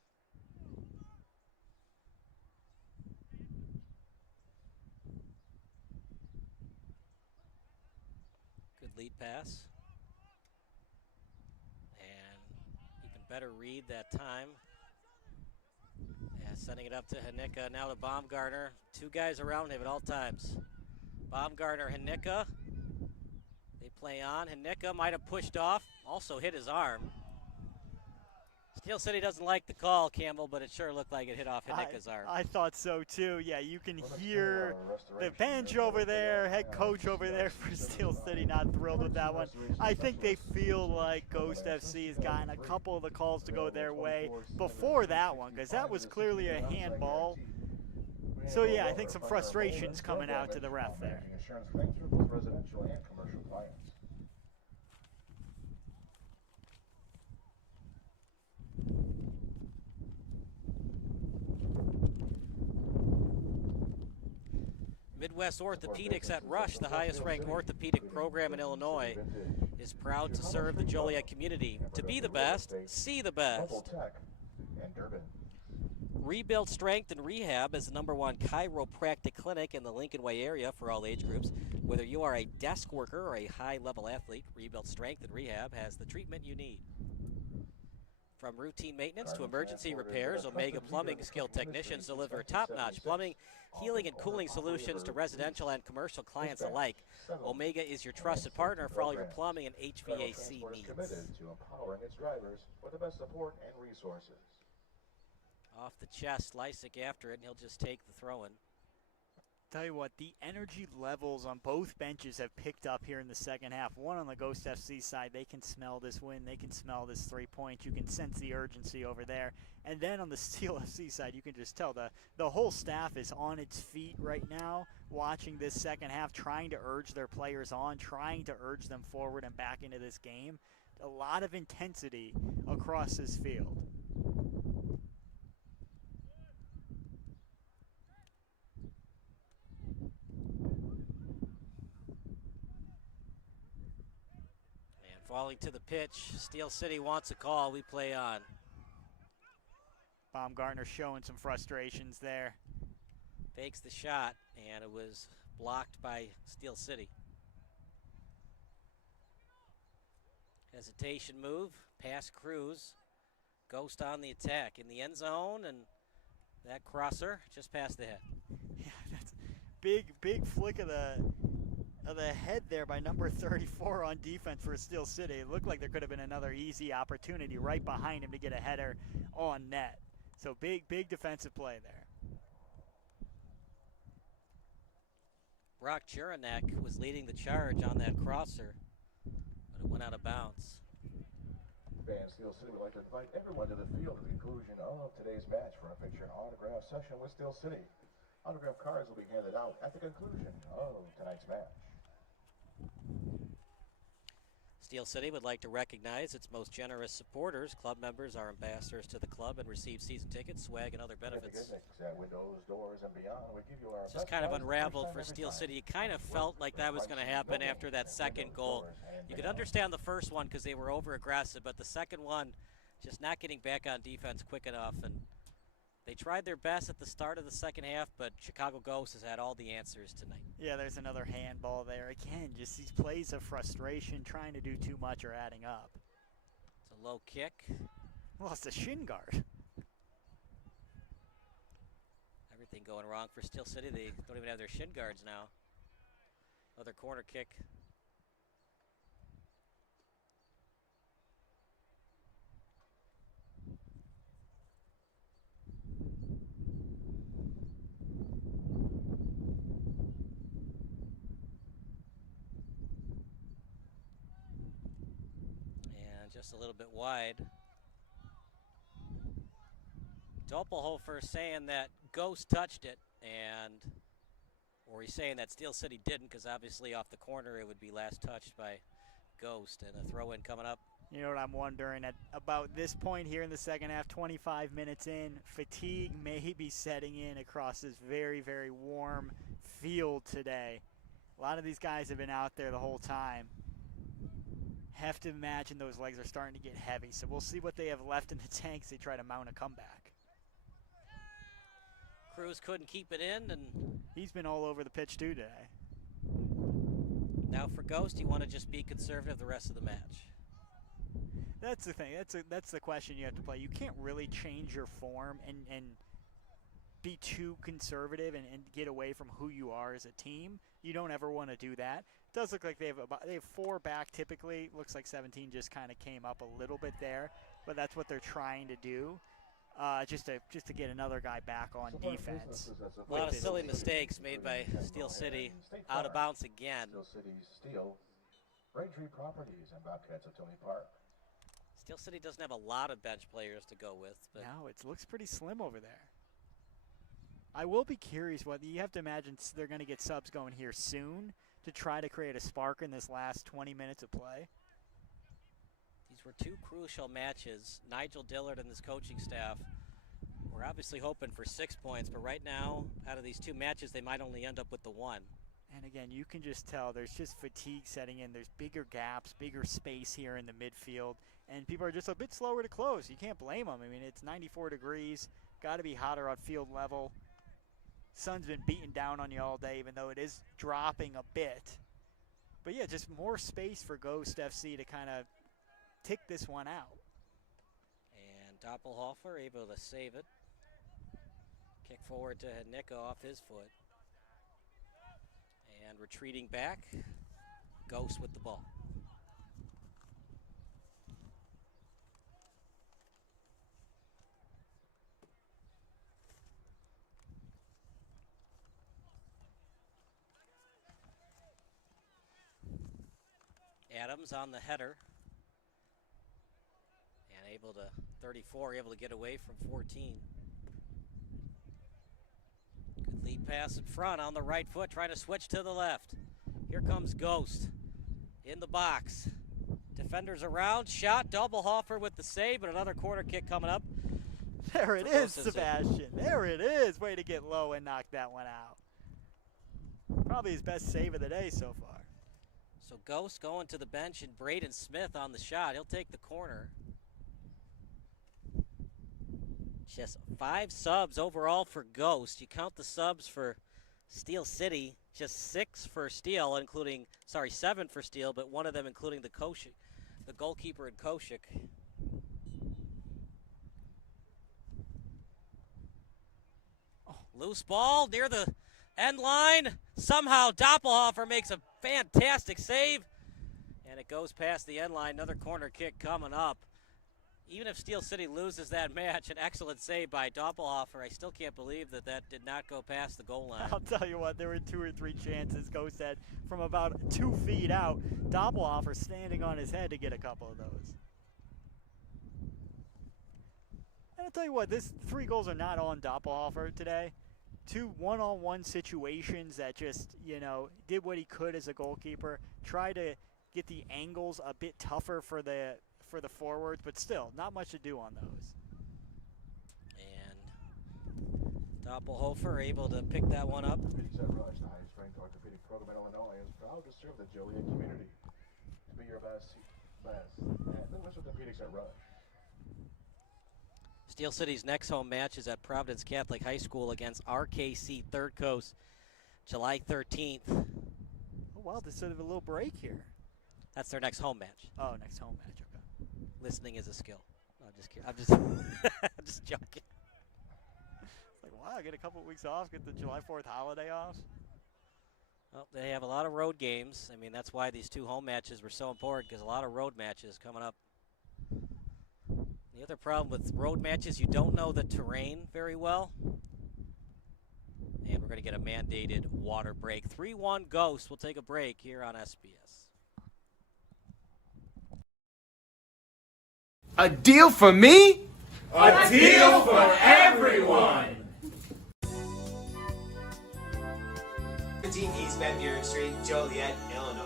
Good lead pass. And even better read that time. Sending it up to Hanika, now to Baumgartner. 2 guys around him at all times. Baumgartner, Hanika. They play on. Hanika might have pushed off, also hit his arm. Steel City doesn't like the call, Campbell, but it sure looked like it hit off Hideka's arm. I thought so too. Yeah, you can hear the bench over there, head coach over there for Steel City not thrilled with that one. I think they feel like Ghost FC has gotten a couple of the calls to go their way before that one, because that was clearly a handball. So yeah, I think some frustration's coming out to the ref there. Insurance claims for both residential and commercial clients. Midwest Orthopedics at Rush, the highest-ranked orthopedic program in Illinois, is proud to serve the Joliet community. To be the best, see the best. Rebuild Strength and Rehab is the #1 chiropractic clinic in the Lincoln Way area for all age groups. Whether you are a desk worker or a high-level athlete, Rebuild Strength and Rehab has the treatment you need. From routine maintenance to emergency repairs, Omega Plumbing skilled technicians deliver top-notch plumbing, healing, and cooling solutions to residential and commercial clients alike. Omega is your trusted partner for all your plumbing and HVAC needs. Committed to empowering its drivers with the best support and resources. Off the chest, Lysick after it, and he'll just take the throw-in. Tell you what, the energy levels on both benches have picked up here in the second half. One on the Ghost FC side, they can smell this win. They can smell this 3 points. You can sense the urgency over there. And then on the Steel FC side, you can just tell the whole staff is on its feet right now, watching this second half, trying to urge their players on, trying to urge them forward and back into this game. A lot of intensity across this field. Falling to the pitch, Steel City wants a call, we play on. Baumgartner showing some frustrations there. Fakes the shot, and it was blocked by Steel City. Hesitation move, pass Cruz. Ghost on the attack in the end zone, and that crosser just past the head. Yeah, that's big flick of the head there by number 34 on defense for Steel City. It looked like there could have been another easy opportunity right behind him to get a header on net. So big defensive play there. Brock Juranek was leading the charge on that crosser, but it went out of bounds. Fans, Steel City would like to invite everyone to the field at the conclusion of today's match for a picture and autograph session with Steel City. Autograph cards will be handed out at the conclusion of tonight's match. Steel City would like to recognize its most generous supporters. Club members are ambassadors to the club and receive season tickets, swag, and other benefits. Windows, doors, and beyond, we give you our it's just kind of unraveled for Steel City. You kind of felt like that was going to happen after that second goal. You could understand the first one because they were over-aggressive, but the second one, just not getting back on defense quick enough. And they tried their best at the start of the second half, but Chicago Ghost has had all the answers tonight. Yeah, there's another handball there. Again, just these plays of frustration, trying to do too much or adding up. It's a low kick. Well, it's a shin guard. Everything going wrong for Steel City. They don't even have their shin guards now. Another corner kick. Just a little bit wide. Doppelhofer saying that Ghost touched it, or he's saying that Steel City didn't, because obviously off the corner it would be last touched by Ghost, and a throw-in coming up. You know what I'm wondering, at about this point here in the second half, 25 minutes in, fatigue may be setting in across this very, very warm field today. A lot of these guys have been out there the whole time. Have to imagine those legs are starting to get heavy, so we'll see what they have left in the tanks. They try to mount a comeback. Cruz couldn't keep it in, and he's been all over the pitch too today. Now for Ghost, you want to just be conservative the rest of the match. That's the thing. That's the question you have to play. You can't really change your form and be too conservative and get away from who you are as a team. You don't ever want to do that. does look like they have 4 back typically. Looks like 17 just kind of came up a little bit there, but that's what they're trying to do, just to get another guy back on defense. A lot of silly mistakes made by Steel City. Out of bounds again. Steel City's Steel, Braintree Properties, and Bobcats of Tony Park. Steel City doesn't have a lot of bench players to go with. But No, it looks pretty slim over there. I will be curious what you have to imagine they're going to get subs going here soon to try to create a spark in this last 20 minutes of play. these were 2 crucial matches. Nigel Dillard and his coaching staff were obviously hoping for 6 points, but right now, out of these 2 matches, they might only end up with the 1. And again, you can just tell there's just fatigue setting in. There's bigger gaps, bigger space here in the midfield, and people are just a bit slower to close. You can't blame them. I mean, it's 94 degrees. Got to be hotter on field level. Sun's been beating down on you all day, even though it is dropping a bit. But yeah, just more space for Ghost FC to kind of tick this one out. And Doppelhofer able to save it. Kick forward to Nicka off his foot. And retreating back, Ghost with the ball. Adams on the header. And able to, 34, able to get away from 14. Good lead pass in front on the right foot, trying to switch to the left. Here comes Ghost in the box. Defenders around, shot, Doppelhofer with the save, but another corner kick coming up. There it is, Sebastian. There it is. Way to get low and knock that one out. Probably his best save of the day so far. So Ghost going to the bench and Braden Smith on the shot. He'll take the corner. Just 5 subs overall for Ghost. You count the subs for Steel City, just 6 for Steel, including, 7 for Steel, but one of them including the Koshik, the goalkeeper in Koshik. Oh, loose ball near the end line. Somehow Doppelhofer makes a fantastic save, and it goes past the end line. Another corner kick coming up. Even if Steel City loses that match, an excellent save by Doppelhofer. I still can't believe that that did not go past the goal line. I'll tell you what, there were 2 or 3 chances Ghost had from about 2 feet out. Doppelhofer standing on his head to get a couple of those. And I'll tell you what, this 3 goals are not on Doppelhofer today. 2 one-on-one situations that just, did what he could as a goalkeeper. Tried to get the angles a bit tougher for the forwards, but still, not much to do on those. And Doppelhofer able to pick that one up. Orthopedics at Rush, the highest ranked orthopedic program in Illinois, is proud to serve the Joliet community. To be your best. And then West Orthopedics at Rush. Steel City's next home match is at Providence Catholic High School against RKC Third Coast, July 13th. Oh, wow, there's sort of a little break here. That's their next home match. Oh, next home match, okay. Listening is a skill. No, I'm just kidding. I'm just joking. It's like, wow, get a couple of weeks off, get the July 4th holiday off. Well, they have a lot of road games. I mean, that's why these 2 home matches were so important, because a lot of road matches coming up. The other problem with road matches, you don't know the terrain very well. And we're going to get a mandated water break. 3-1 Ghost. We'll take a break here on SBS. A deal for me? A deal for everyone! 17 East Van Buren Street, Joliet, Illinois.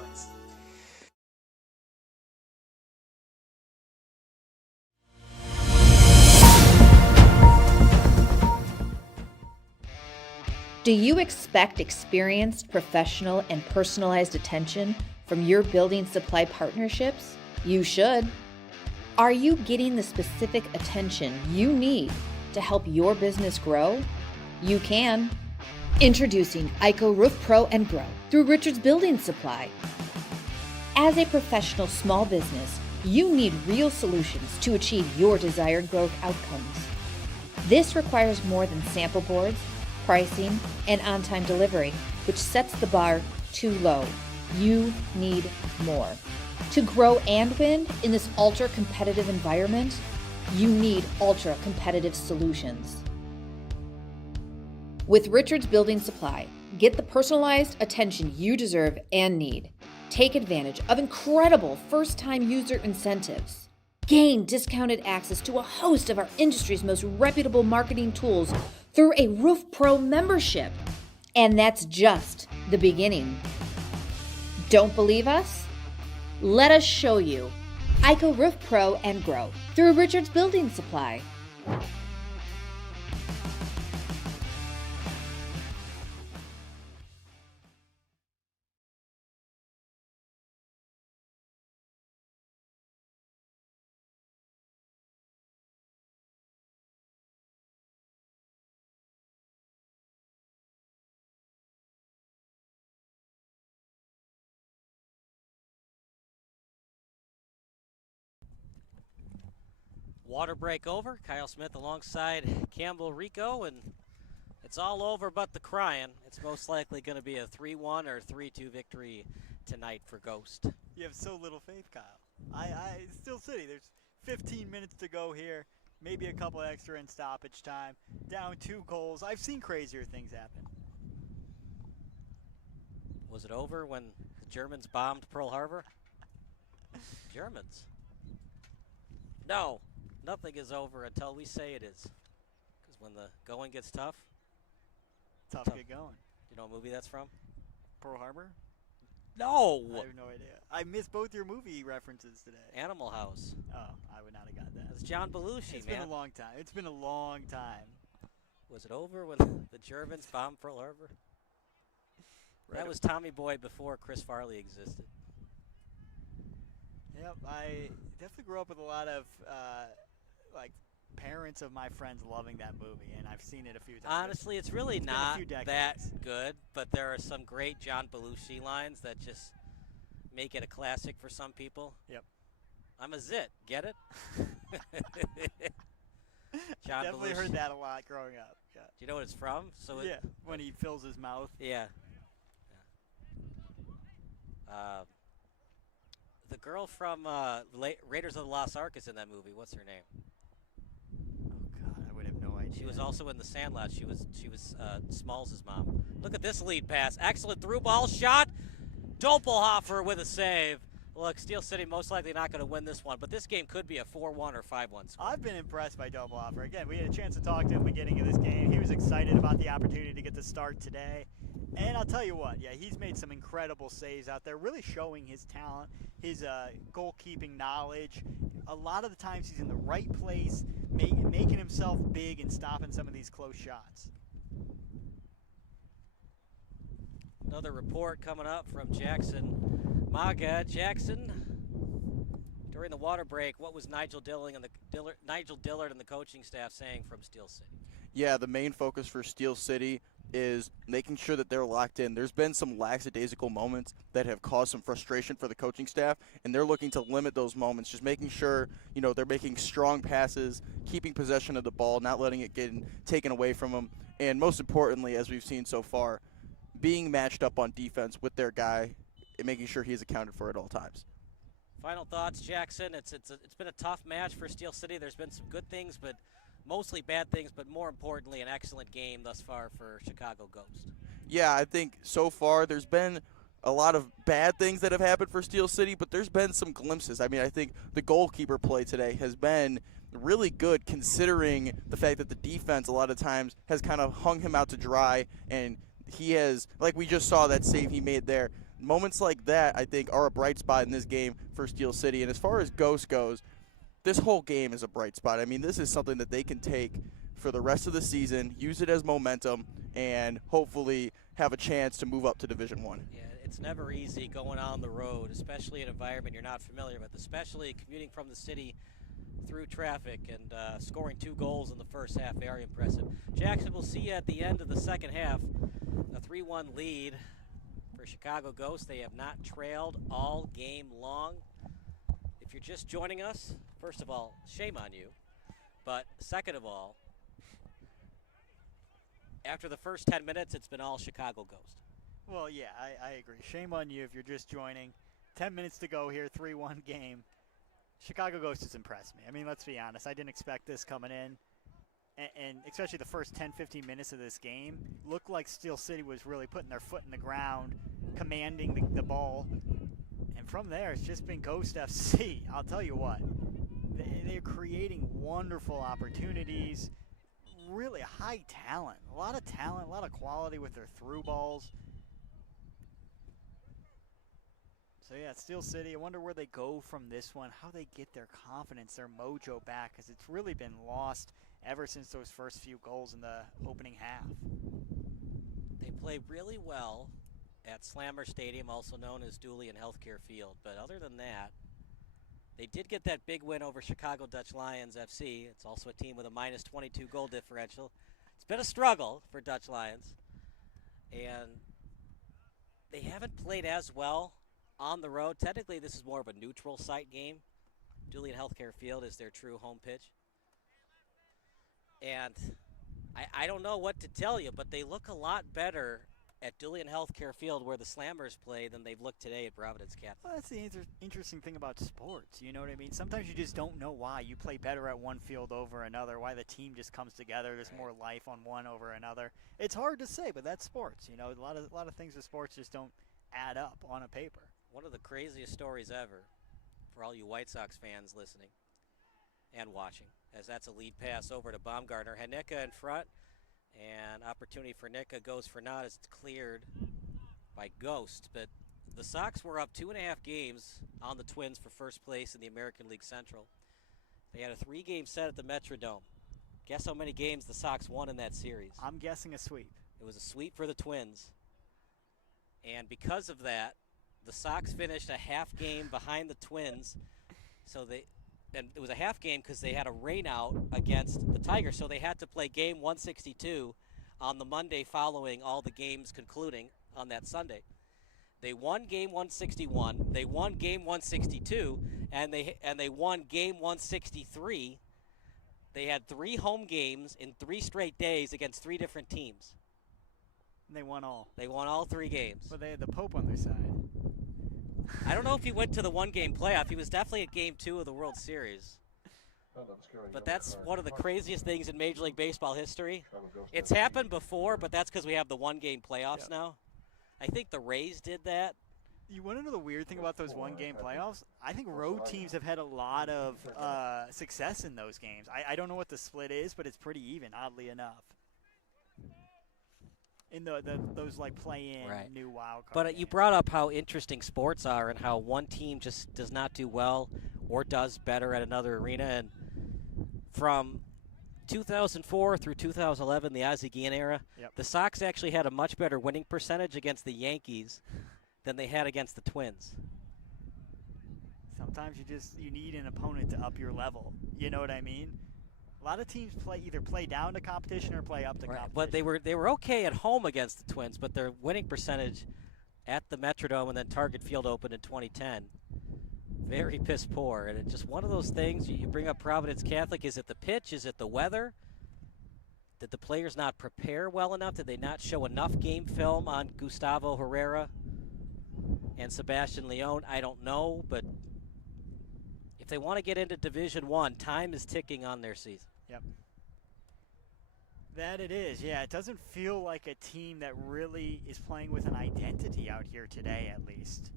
Do you expect experienced, professional, and personalized attention from your building supply partnerships? You should. Are you getting the specific attention you need to help your business grow? You can. Introducing ICO Roof Pro and Grow through Richards Building Supply. As a professional small business, you need real solutions to achieve your desired growth outcomes. This requires more than sample boards, pricing, and on-time delivery, which sets the bar too low. You need more. To grow and win in this ultra-competitive environment, you need ultra-competitive solutions. With Richards Building Supply, get the personalized attention you deserve and need. Take advantage of incredible first-time user incentives. Gain discounted access to a host of our industry's most reputable marketing tools through a Roof Pro membership. And that's just the beginning. Don't believe us? Let us show you. ICO Roof Pro and grow through Richards Building Supply. Water break over. Kyle Smith alongside Campbell Rico, and it's all over but the crying. It's most likely going to be a 3-1 or 3-2 victory tonight for Ghost. You have so little faith, Kyle. Steel City, there's 15 minutes to go here. Maybe a couple extra in stoppage time. Down 2 goals. I've seen crazier things happen. Was it over when the Germans bombed Pearl Harbor? Germans. No, nothing is over until we say it is. Because when the going gets tough. Tough to get going. You know what movie that's from? Pearl Harbor? No! I have no idea. I missed both your movie references today. Animal House. Oh, I would not have got that. That's John Belushi, It's man. been a long time. It's been a long time. Was it over when the Germans bombed Pearl Harbor? That was Tommy Boy before Chris Farley existed. Yep, I definitely grew up with a lot of like parents of my friends loving that movie, and I've seen it a few times. Honestly, it's really been a not few that decades. good, but there are some great John Belushi lines that just make it a classic for some people. Yep. I'm a zit. Get it? John Definitely Belushi. heard that a lot growing up. Yeah. Do you know what it's from? So Yeah, when he fills his mouth. Yeah. The girl from Raiders of the Lost Ark is in that movie. What's her name? Oh God, I would have no idea. She was also in The Sandlot. She was Smalls' mom. Look at this lead pass. Excellent through ball shot. Doppelhofer with a save. Look, Steel City most likely not going to win this one, but this game could be a 4-1 or 5-1 score. I've been impressed by Doppelhofer. Again, we had a chance to talk to him at the beginning of this game. He was excited about the opportunity to get the start today. And I'll tell you what, yeah, he's made some incredible saves out there, really showing his talent, his goalkeeping knowledge. A lot of the times he's in the right place, making himself big and stopping some of these close shots. Another report coming up from Jackson Maga. Jackson, during the water break, what was Nigel Dillard and the coaching staff saying from Steel City? Yeah, the main focus for Steel City is making sure that they're locked in. There's been some lackadaisical moments that have caused some frustration for the coaching staff, and they're looking to limit those moments, just making sure, they're making strong passes, keeping possession of the ball, not letting it get taken away from them, and most importantly, as we've seen so far, being matched up on defense with their guy and making sure he's accounted for at all times. Final thoughts, Jackson. It's been a tough match for Steel City. There's been some good things, but mostly bad things, but more importantly, an excellent game thus far for Chicago Ghost. Yeah, I think so far there's been a lot of bad things that have happened for Steel City, but there's been some glimpses. I mean, I think the goalkeeper play today has been really good considering the fact that the defense a lot of times has kind of hung him out to dry, and he has, like we just saw that save he made there. Moments like that, I think, are a bright spot in this game for Steel City. And as far as Ghost goes, this whole game is a bright spot. I mean, this is something that they can take for the rest of the season, use it as momentum, and hopefully have a chance to move up to Division I. Yeah, it's never easy going on the road, especially in an environment you're not familiar with, especially commuting from the city through traffic, and scoring 2 goals in the first half. Very impressive. Jackson, we'll see you at the end of the second half. A 3-1 lead for Chicago Ghost. They have not trailed all game long. If you're just joining us, first of all, shame on you. But second of all, after the first 10 minutes, it's been all Chicago Ghost. Well, yeah, I agree. Shame on you if you're just joining. 10 minutes to go here, 3-1 game. Chicago Ghost has impressed me. I mean, let's be honest. I didn't expect this coming in. And especially the first 10, 15 minutes of this game, looked like Steel City was really putting their foot in the ground, commanding the ball. And from there, it's just been Ghost FC. I'll tell you what. They're creating wonderful opportunities, really high talent, a lot of quality with their through balls. So yeah, Steel City, I wonder where they go from this one, how they get their confidence, their mojo back, because it's really been lost ever since those first few goals in the opening half. They play really well at Slammer Stadium, also known as Julian Healthcare Field. But other than that, they did get that big win over Chicago Dutch Lions FC. It's also a team with a minus 22 goal differential. It's been a struggle for Dutch Lions. And they haven't played as well on the road. Technically, this is more of a neutral site game. Julian Healthcare Field is their true home pitch. And I don't know what to tell you, but they look a lot better at Julian Healthcare Field where the Slammers play than they've looked today at Providence Catholic. Well, that's the interesting thing about sports, you know what I mean? Sometimes you just don't know why. You play better at one field over another, why the team just comes together. There's more life on one over another. It's hard to say, but that's sports. You know, a lot of things with sports just don't add up on a paper. One of the craziest stories ever for all you White Sox fans listening and watching, as that's a lead pass over to Baumgartner. Hanika in front, and opportunity for Nika goes for naught as it's cleared by Ghost. But the Sox were up 2.5 games on the Twins for first place in the American League Central. They had a 3-game set at the Metrodome. Guess how many games the Sox won in that series? I'm guessing a sweep. It was a sweep for the Twins. And because of that, the Sox finished a half game behind the Twins. And it was a half game because they had a rain out against the Tigers, so they had to play game 162 on the Monday following all the games concluding on that Sunday. They won game 161, they won game 162, and they won game 163. They had 3 home games in 3 straight days against 3 different teams. And they won all. They won all 3 games. But they had the Pope on their side. I don't know if he went to the 1-game playoff. He was definitely at game 2 of the World Series. But that's one of the craziest things in Major League Baseball history. It's happened before, but that's because we have the 1-game playoffs now. I think the Rays did that. You want to know the weird thing about those 1-game playoffs? I think road teams have had a lot of success in those games. I don't know what the split is, but it's pretty even, oddly enough. In those like play-in new wild card games. You brought up how interesting sports are and how one team just does not do well or does better at another arena. And from 2004 through 2011, the Ozzie Guillen era, the Sox actually had a much better winning percentage against the Yankees than they had against the Twins. Sometimes you need an opponent to up your level. You know what I mean? A lot of teams either play down to competition or play up to competition. But they were okay at home against the Twins, but their winning percentage at the Metrodome and then Target Field opened in 2010, very piss poor. And it's just one of those things. You bring up Providence Catholic. Is it the pitch? Is it the weather? Did the players not prepare well enough? Did they not show enough game film on Gustavo Herrera and Sebastian Leon? I don't know, but if they want to get into Division I, time is ticking on their season. Yep. That it is, yeah. It doesn't feel like a team that really is playing with an identity out here today, at least.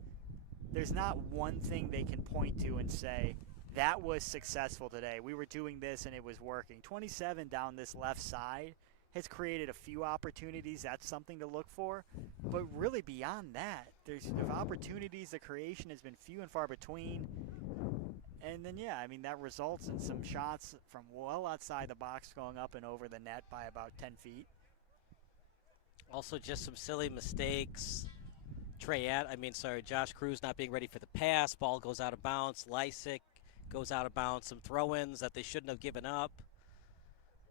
There's not one thing they can point to and say, that was successful today. We were doing this and it was working. 27 down this left side has created a few opportunities. That's something to look for. But really beyond that, there's opportunities. The creation has been few and far between. And then, yeah, I mean, that results in some shots from well outside the box going up and over the net by about 10 feet. Also just some silly mistakes. Josh Cruz not being ready for the pass. Ball goes out of bounds. Lysick goes out of bounds. Some throw-ins that they shouldn't have given up.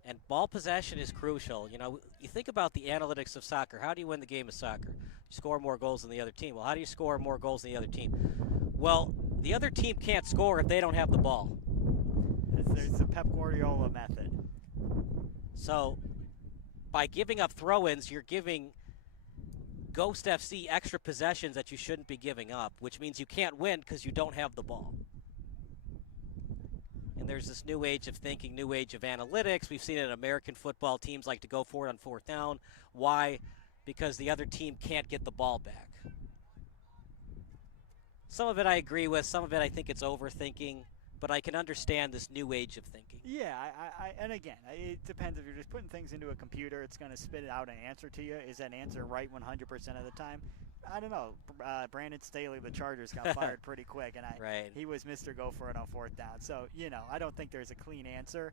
And ball possession is crucial. You know, you think about the analytics of soccer. How do you win the game of soccer? You score more goals than the other team. Well, how do you score more goals than the other team? Well, the other team can't score if they don't have the ball. There's the Pep Guardiola method. So by giving up throw-ins, you're giving Ghost FC extra possessions that you shouldn't be giving up, which means you can't win because you don't have the ball. And there's this new age of thinking, new age of analytics. We've seen it in American football. Teams like to go for it on 4th down. Why? Because the other team can't get the ball back. Some of it I agree with. Some of it I think it's overthinking. But I can understand this new age of thinking. Yeah, and again, it depends. If you're just putting things into a computer, it's going to spit out an answer to you. Is that answer right 100% of the time? I don't know. Brandon Staley, the Chargers, got fired pretty quick, and he was Mr. Go for it on 4th down. So, I don't think there's a clean answer.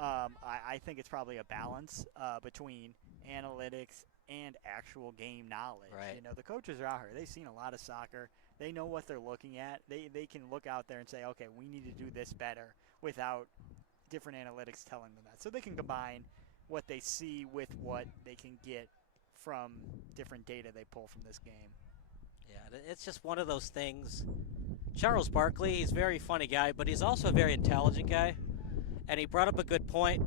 I think it's probably a balance between analytics and actual game knowledge. Right. The coaches are out here. They've seen a lot of soccer. They know what they're looking at. They can look out there and say, okay, we need to do this better without different analytics telling them that. So they can combine what they see with what they can get from different data they pull from this game. Yeah, it's just one of those things. Charles Barkley, he's a very funny guy, but he's also a very intelligent guy. And he brought up a good point.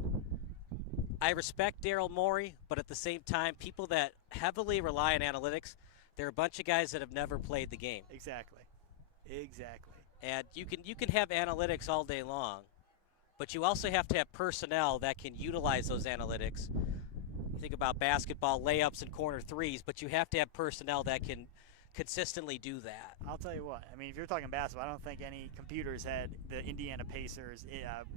I respect Daryl Morey, but at the same time, people that heavily rely on analytics, they're a bunch of guys that have never played the game. Exactly. And you can have analytics all day long, but you also have to have personnel that can utilize those analytics. You think about basketball layups and corner threes, but you have to have personnel that can consistently do that. I'll tell you what. I mean, if you're talking basketball, I don't think any computers had the Indiana Pacers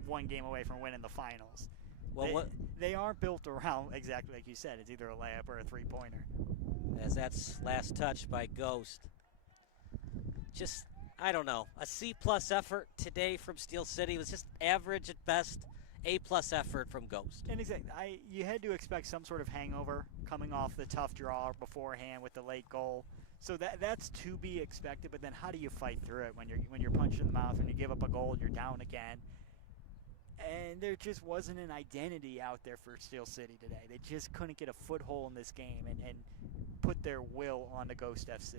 one game away from winning the finals. Well, they aren't built around, exactly like you said. It's either a layup or a three-pointer. As that's last touch by Ghost. Just, I don't know. A C-plus effort today from Steel City was just average at best. A-plus effort from Ghost. And exactly, you had to expect some sort of hangover coming off the tough draw beforehand with the late goal. So that's to be expected. But then how do you fight through it when you're punched in the mouth, when you give up a goal and you're down again? And there just wasn't an identity out there for Steel City today. They just couldn't get a foothold in this game and put their will on the Ghost FC.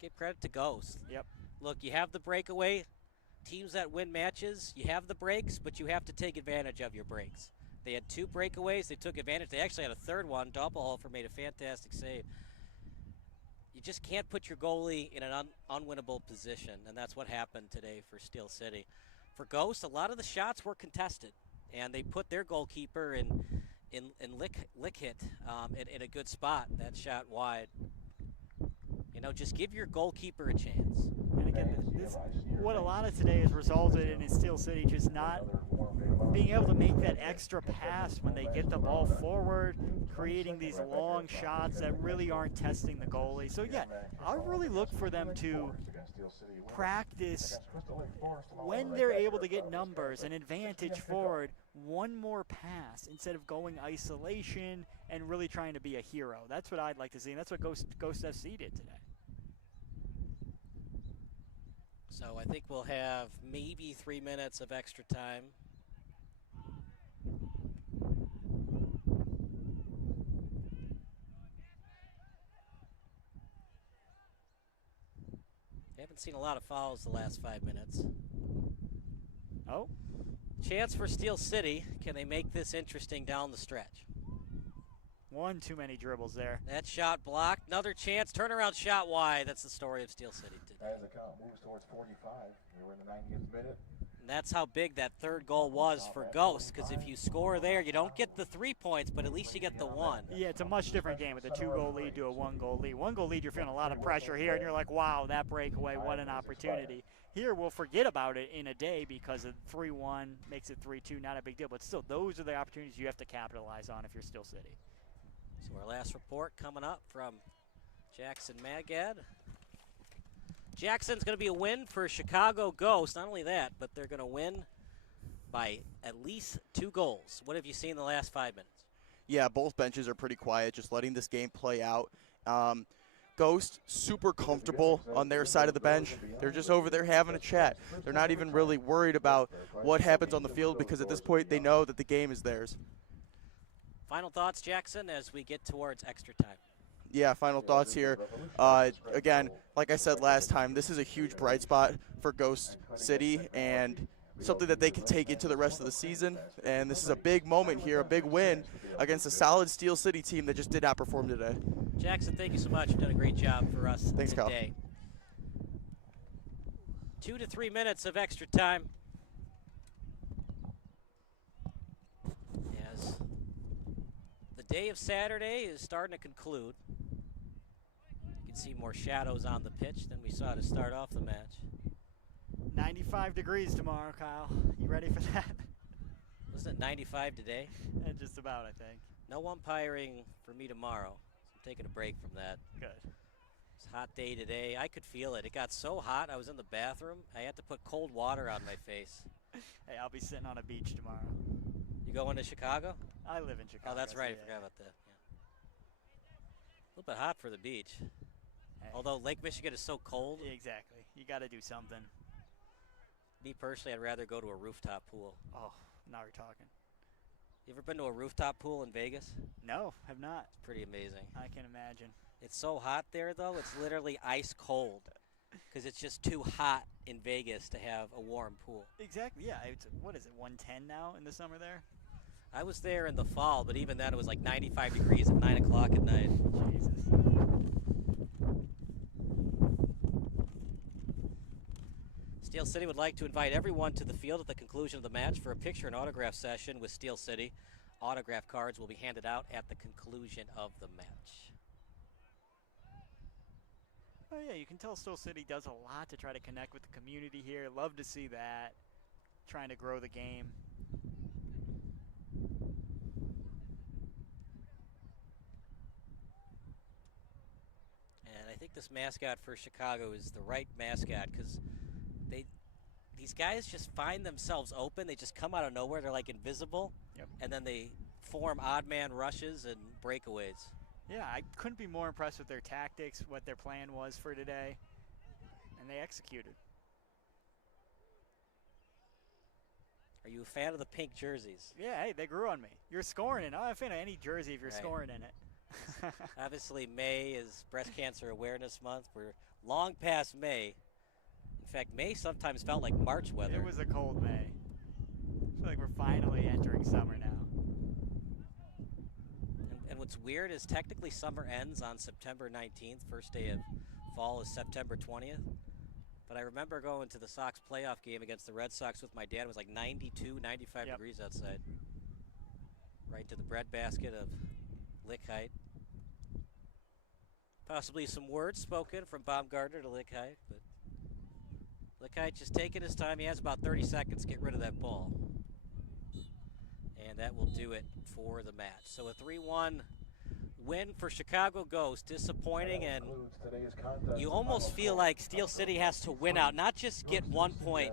Give credit to Ghost. Yep. Look, you have the breakaway. Teams that win matches, you have the breaks, but you have to take advantage of your breaks. They had 2 breakaways. They took advantage. They actually had a third one. Doppelhofer made a fantastic save. You just can't put your goalie in an unwinnable position, and that's what happened today for Steel City. For Ghost, a lot of the shots were contested, and they put their goalkeeper in Lickett in a good spot. That shot wide. Just give your goalkeeper a chance. And again, what a lot of today has resulted in is Steel City just not being able to make that extra pass when they get the ball forward, creating these long shots that really aren't testing the goalie. So, yeah, I really look for them to practice when they're able to get numbers, an advantage forward, one more pass instead of going isolation and really trying to be a hero. That's what I'd like to see, and that's what Ghost FC did today. So I think we'll have maybe 3 minutes of extra time. Haven't seen a lot of fouls the last 5 minutes. Oh. Chance for Steel City. Can they make this interesting down the stretch? One too many dribbles there. That shot blocked. Another chance. Turnaround shot wide. That's the story of Steel City today. As the count moves towards 45, we're in the 90th minute. And that's how big that third goal was for Ghost, because if you score there, you don't get the 3 points, but at least you get the 1. Yeah, it's a much different game with a 2-goal lead to a 1-goal lead. 1-goal lead, you're feeling a lot of pressure here, and you're like, wow, that breakaway, what an opportunity. Here, we'll forget about it in a day because of 3-1 makes it 3-2, not a big deal. But still, those are the opportunities you have to capitalize on if you're Steel City. So our last report coming up from Jackson Magad. Jackson's going to be a win for Chicago Ghost. Not only that, but they're going to win by at least 2 goals. What have you seen in the last 5 minutes? Yeah, both benches are pretty quiet, just letting this game play out. Ghost, super comfortable on their side of the bench. They're just over there having a chat. They're not even really worried about what happens on the field because at this point they know that the game is theirs. Final thoughts, Jackson, as we get towards extra time. Yeah, final thoughts here. Again, like I said last time, this is a huge bright spot for Ghost City, and something that they can take into the rest of the season. And this is a big moment here, a big win against a solid Steel City team that just did not perform today. Jackson, thank you so much. You've done a great job for us Thanks, today. 2 to 3 minutes of extra time. As the day of Saturday is starting to conclude. You can see more shadows on the pitch than we saw to start off the match. 95 degrees tomorrow, Kyle. You ready for that? Wasn't it 95 today? Just about, I think. No umpiring for me tomorrow. So I'm taking a break from that. Good. It's a hot day today. I could feel it. It got so hot, I was in the bathroom. I had to put cold water on my face. Hey, I'll be sitting on a beach tomorrow. You going to Chicago? I live in Chicago. Oh, that's right. So I forgot about that. Yeah. A little bit hot for the beach. Hey. Although Lake Michigan is so cold. Exactly. You got to do something. Me personally, I'd rather go to a rooftop pool. Oh, now we're talking. You ever been to a rooftop pool in Vegas? No, have not. It's pretty amazing. I can imagine. It's so hot there, though. It's literally ice cold because it's just too hot in Vegas to have a warm pool. Exactly. Yeah. It's, what is it, 110 now in the summer there? I was there in the fall, but even then it was like 95 degrees at 9 o'clock at night. Jesus. Steel City would like to invite everyone to the field at the conclusion of the match for a picture and autograph session with Steel City. Autograph cards will be handed out at the conclusion of the match. Oh, yeah, you can tell Steel City does a lot to try to connect with the community here. Love to see that. Trying to grow the game. And I think this mascot for Chicago is the right mascot because these guys just find themselves open. They just come out of nowhere. They're like invisible. Yep. And then they form odd man rushes and breakaways. Yeah, I couldn't be more impressed with their tactics, what their plan was for today, and they executed. Are you a fan of the pink jerseys? Yeah, hey, they grew on me. You're scoring in. I'm a fan of any jersey if you're Right. scoring in it. Obviously, May is Breast Cancer Awareness Month. We're long past May. In fact, May sometimes felt like March weather. It was a cold May. I feel like we're finally entering summer now. And what's weird is technically summer ends on September 19th. First day of fall is September 20th. But I remember going to the Sox playoff game against the Red Sox with my dad. It was like 92, 95 degrees outside. Right to the breadbasket of Lickheit. Possibly some words spoken from Baumgartner to Lickheit, but Lickheit just taking his time. He has about 30 seconds to get rid of that ball. And that will do it for the match. So a 3-1 win for Chicago Ghost. Disappointing, and you almost feel like Steel City has to win out, not just get 1 point.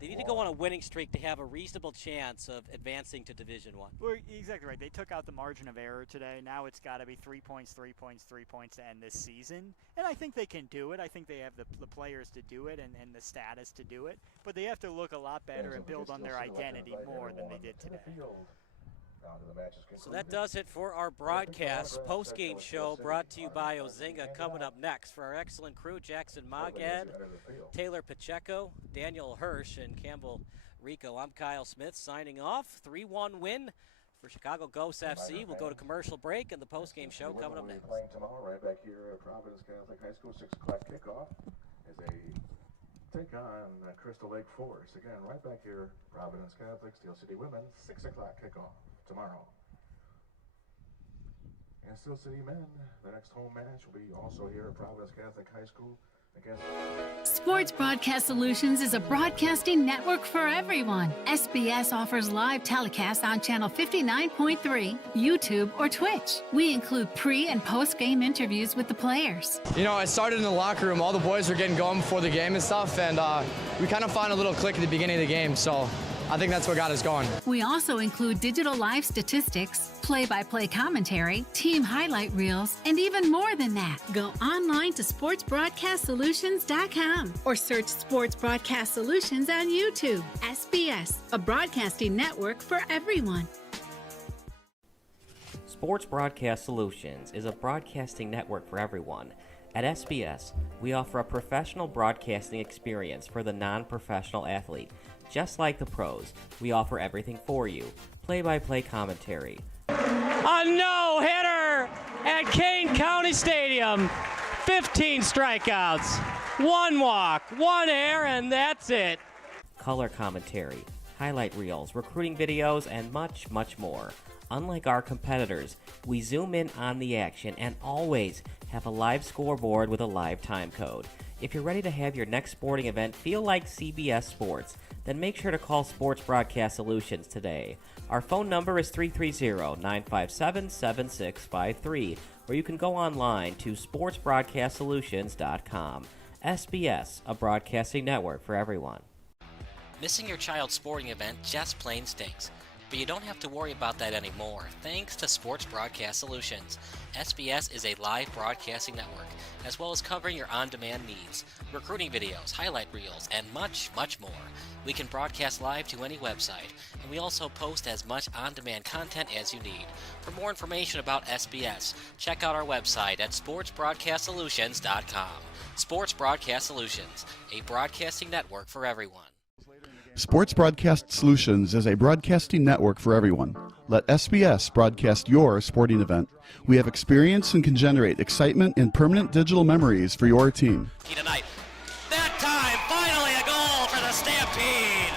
They need to go on a winning streak to have a reasonable chance of advancing to Division I. Well, exactly right. They took out the margin of error today. Now it's got to be 3 points, 3 points, 3 points to end this season. And I think they can do it. I think they have the players to do it and the status to do it. But they have to look a lot better and build on their identity more than they did today. So that does it for our broadcast. Post-game show brought to you by Ozinga. Coming up next for our excellent crew, Jackson Mogad, Taylor Pacheco, Daniel Hirsch, and Campbell Rico. I'm Kyle Smith signing off. 3-1 win for Chicago Ghosts FC. We'll go to commercial break and the post-game show coming up next. Playing tomorrow right back here at Providence Catholic High School, 6 o'clock kickoff as they take on Crystal Lake Forest. Again, right back here, Providence Catholic, Steel City Women, 6 o'clock kickoff tomorrow. And Steel City Men, the next home match will be also here at Providence Catholic High School against Sports Broadcast Solutions is a broadcasting network for everyone. SBS offers live telecasts on Channel 59.3, YouTube, or Twitch. We include pre- and post-game interviews with the players. You know, I started in the locker room. All the boys were getting going before the game and stuff, and we kind of found a little click at the beginning of the game, so I think that's what got us going. We also include digital live statistics, play-by-play commentary, team highlight reels, and even more than that. Go online to sportsbroadcastsolutions.com or search Sports Broadcast Solutions on YouTube. SBS, a broadcasting network for everyone. Sports Broadcast Solutions is a broadcasting network for everyone. At SBS, we offer a professional broadcasting experience for the non-professional athlete. Just like the pros, we offer everything for you. Play-by-play commentary. A no-hitter at Kane County Stadium. 15 strikeouts, 1 walk, 1 error, and that's it. Color commentary, highlight reels, recruiting videos, and much, much more. Unlike our competitors, we zoom in on the action and always have a live scoreboard with a live time code. If you're ready to have your next sporting event feel like CBS Sports, then make sure to call Sports Broadcast Solutions today. Our phone number is 330-957-7653, or you can go online to sportsbroadcastsolutions.com. SBS, a broadcasting network for everyone. Missing your child's sporting event just plain stinks. But you don't have to worry about that anymore, thanks to Sports Broadcast Solutions. SBS is a live broadcasting network, as well as covering your on-demand needs, recruiting videos, highlight reels, and much, much more. We can broadcast live to any website, and we also post as much on-demand content as you need. For more information about SBS, check out our website at sportsbroadcastsolutions.com. Sports Broadcast Solutions, a broadcasting network for everyone. Sports Broadcast Solutions is a broadcasting network for everyone. Let SBS broadcast your sporting event. We have experience and can generate excitement and permanent digital memories for your team. Tonight. That time, finally a goal for the Stampede!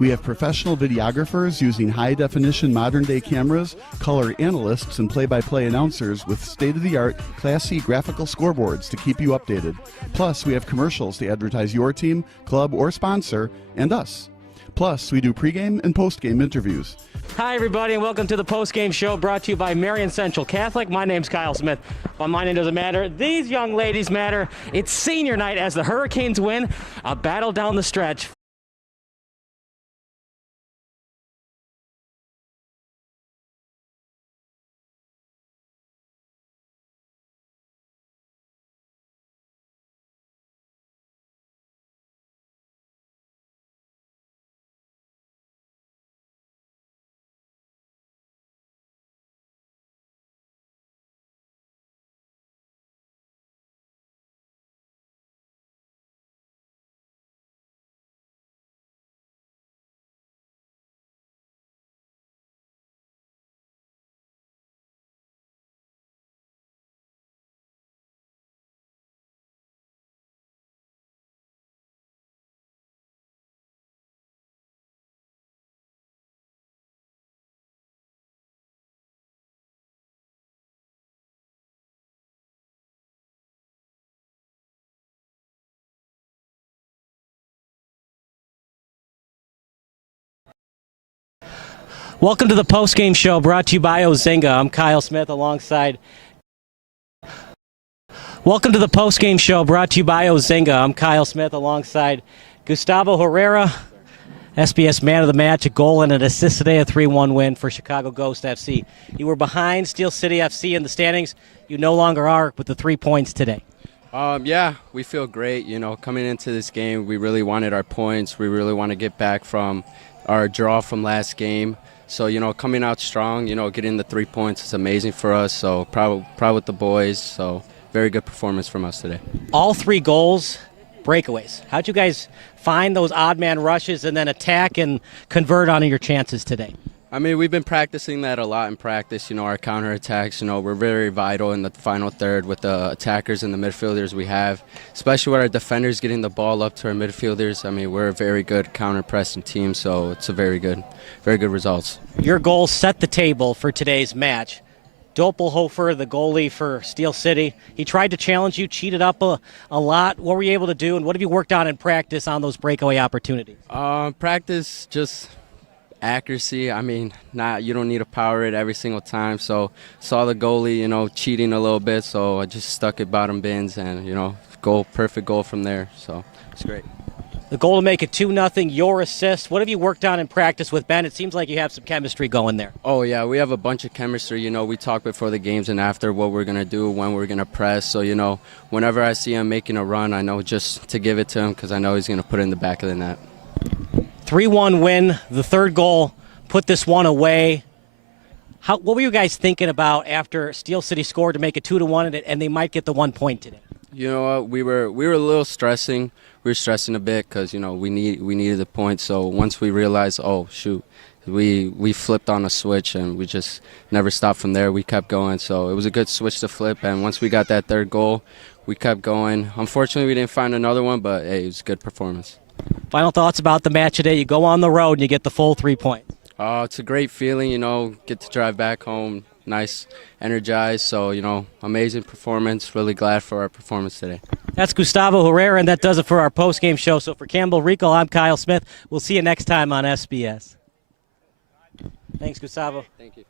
We have professional videographers using high-definition modern-day cameras, color analysts, and play-by-play announcers with state-of-the-art, classy graphical scoreboards to keep you updated. Plus, we have commercials to advertise your team, club, or sponsor, and us. Plus, we do pregame and postgame interviews. Hi, everybody, and welcome to the postgame show brought to you by Marion Central Catholic. My name's Kyle Smith, but my name doesn't matter. These young ladies matter. It's senior night as the Hurricanes win a battle down the stretch. Welcome to the postgame show brought to you by Ozinga. I'm Kyle Smith alongside. Welcome to the postgame show brought to you by Ozinga. I'm Kyle Smith alongside Gustavo Herrera, SBS Man of the Match, a goal and an assist today, a 3-1 win for Chicago Ghost FC. You were behind Steel City FC in the standings. You no longer are with the 3 points today. Yeah, we feel great. Coming into this game, we really wanted our points. We really want to get back from our draw from last game. So, coming out strong, getting the 3 points is amazing for us. So, proud with the boys. So, very good performance from us today. All 3 goals, breakaways. How'd you guys find those odd man rushes and then attack and convert on your chances today? I mean, we've been practicing that a lot in practice. Our counterattacks, we're very vital in the final third with the attackers and the midfielders we have, especially with our defenders getting the ball up to our midfielders. I mean, we're a very good counter-pressing team, so it's a very good results. Your goal set the table for today's match. Doppelhofer, the goalie for Steel City, he tried to challenge you, cheated up a lot. What were you able to do, and what have you worked on in practice on those breakaway opportunities? Practice, just accuracy. I mean, you don't need to power it every single time. So saw the goalie, cheating a little bit, so I just stuck it bottom bins and, perfect goal from there. So it's great. The goal to make it 2-0, your assist. What have you worked on in practice with Ben? It seems like you have some chemistry going there. Oh, yeah, we have a bunch of chemistry. We talk before the games and after what we're going to do, when we're going to press. So, whenever I see him making a run, I know just to give it to him because I know he's going to put it in the back of the net. 3-1 win. The third goal put this one away. What were you guys thinking about after Steel City scored to make it 2-1 and they might get the 1 point today? You know what? We were a little stressing. We were stressing a bit because we needed the point. So once we realized, oh shoot, we flipped on a switch and we just never stopped from there. We kept going. So it was a good switch to flip. And once we got that third goal, we kept going. Unfortunately, we didn't find another one, but hey, it was a good performance. Final thoughts about the match today. You go on the road and you get the full 3 points. It's a great feeling, get to drive back home, nice, energized. So, amazing performance. Really glad for our performance today. That's Gustavo Herrera, and that does it for our post-game show. So for Campbell Rico, I'm Kyle Smith. We'll see you next time on SBS. Thanks, Gustavo. Thank you.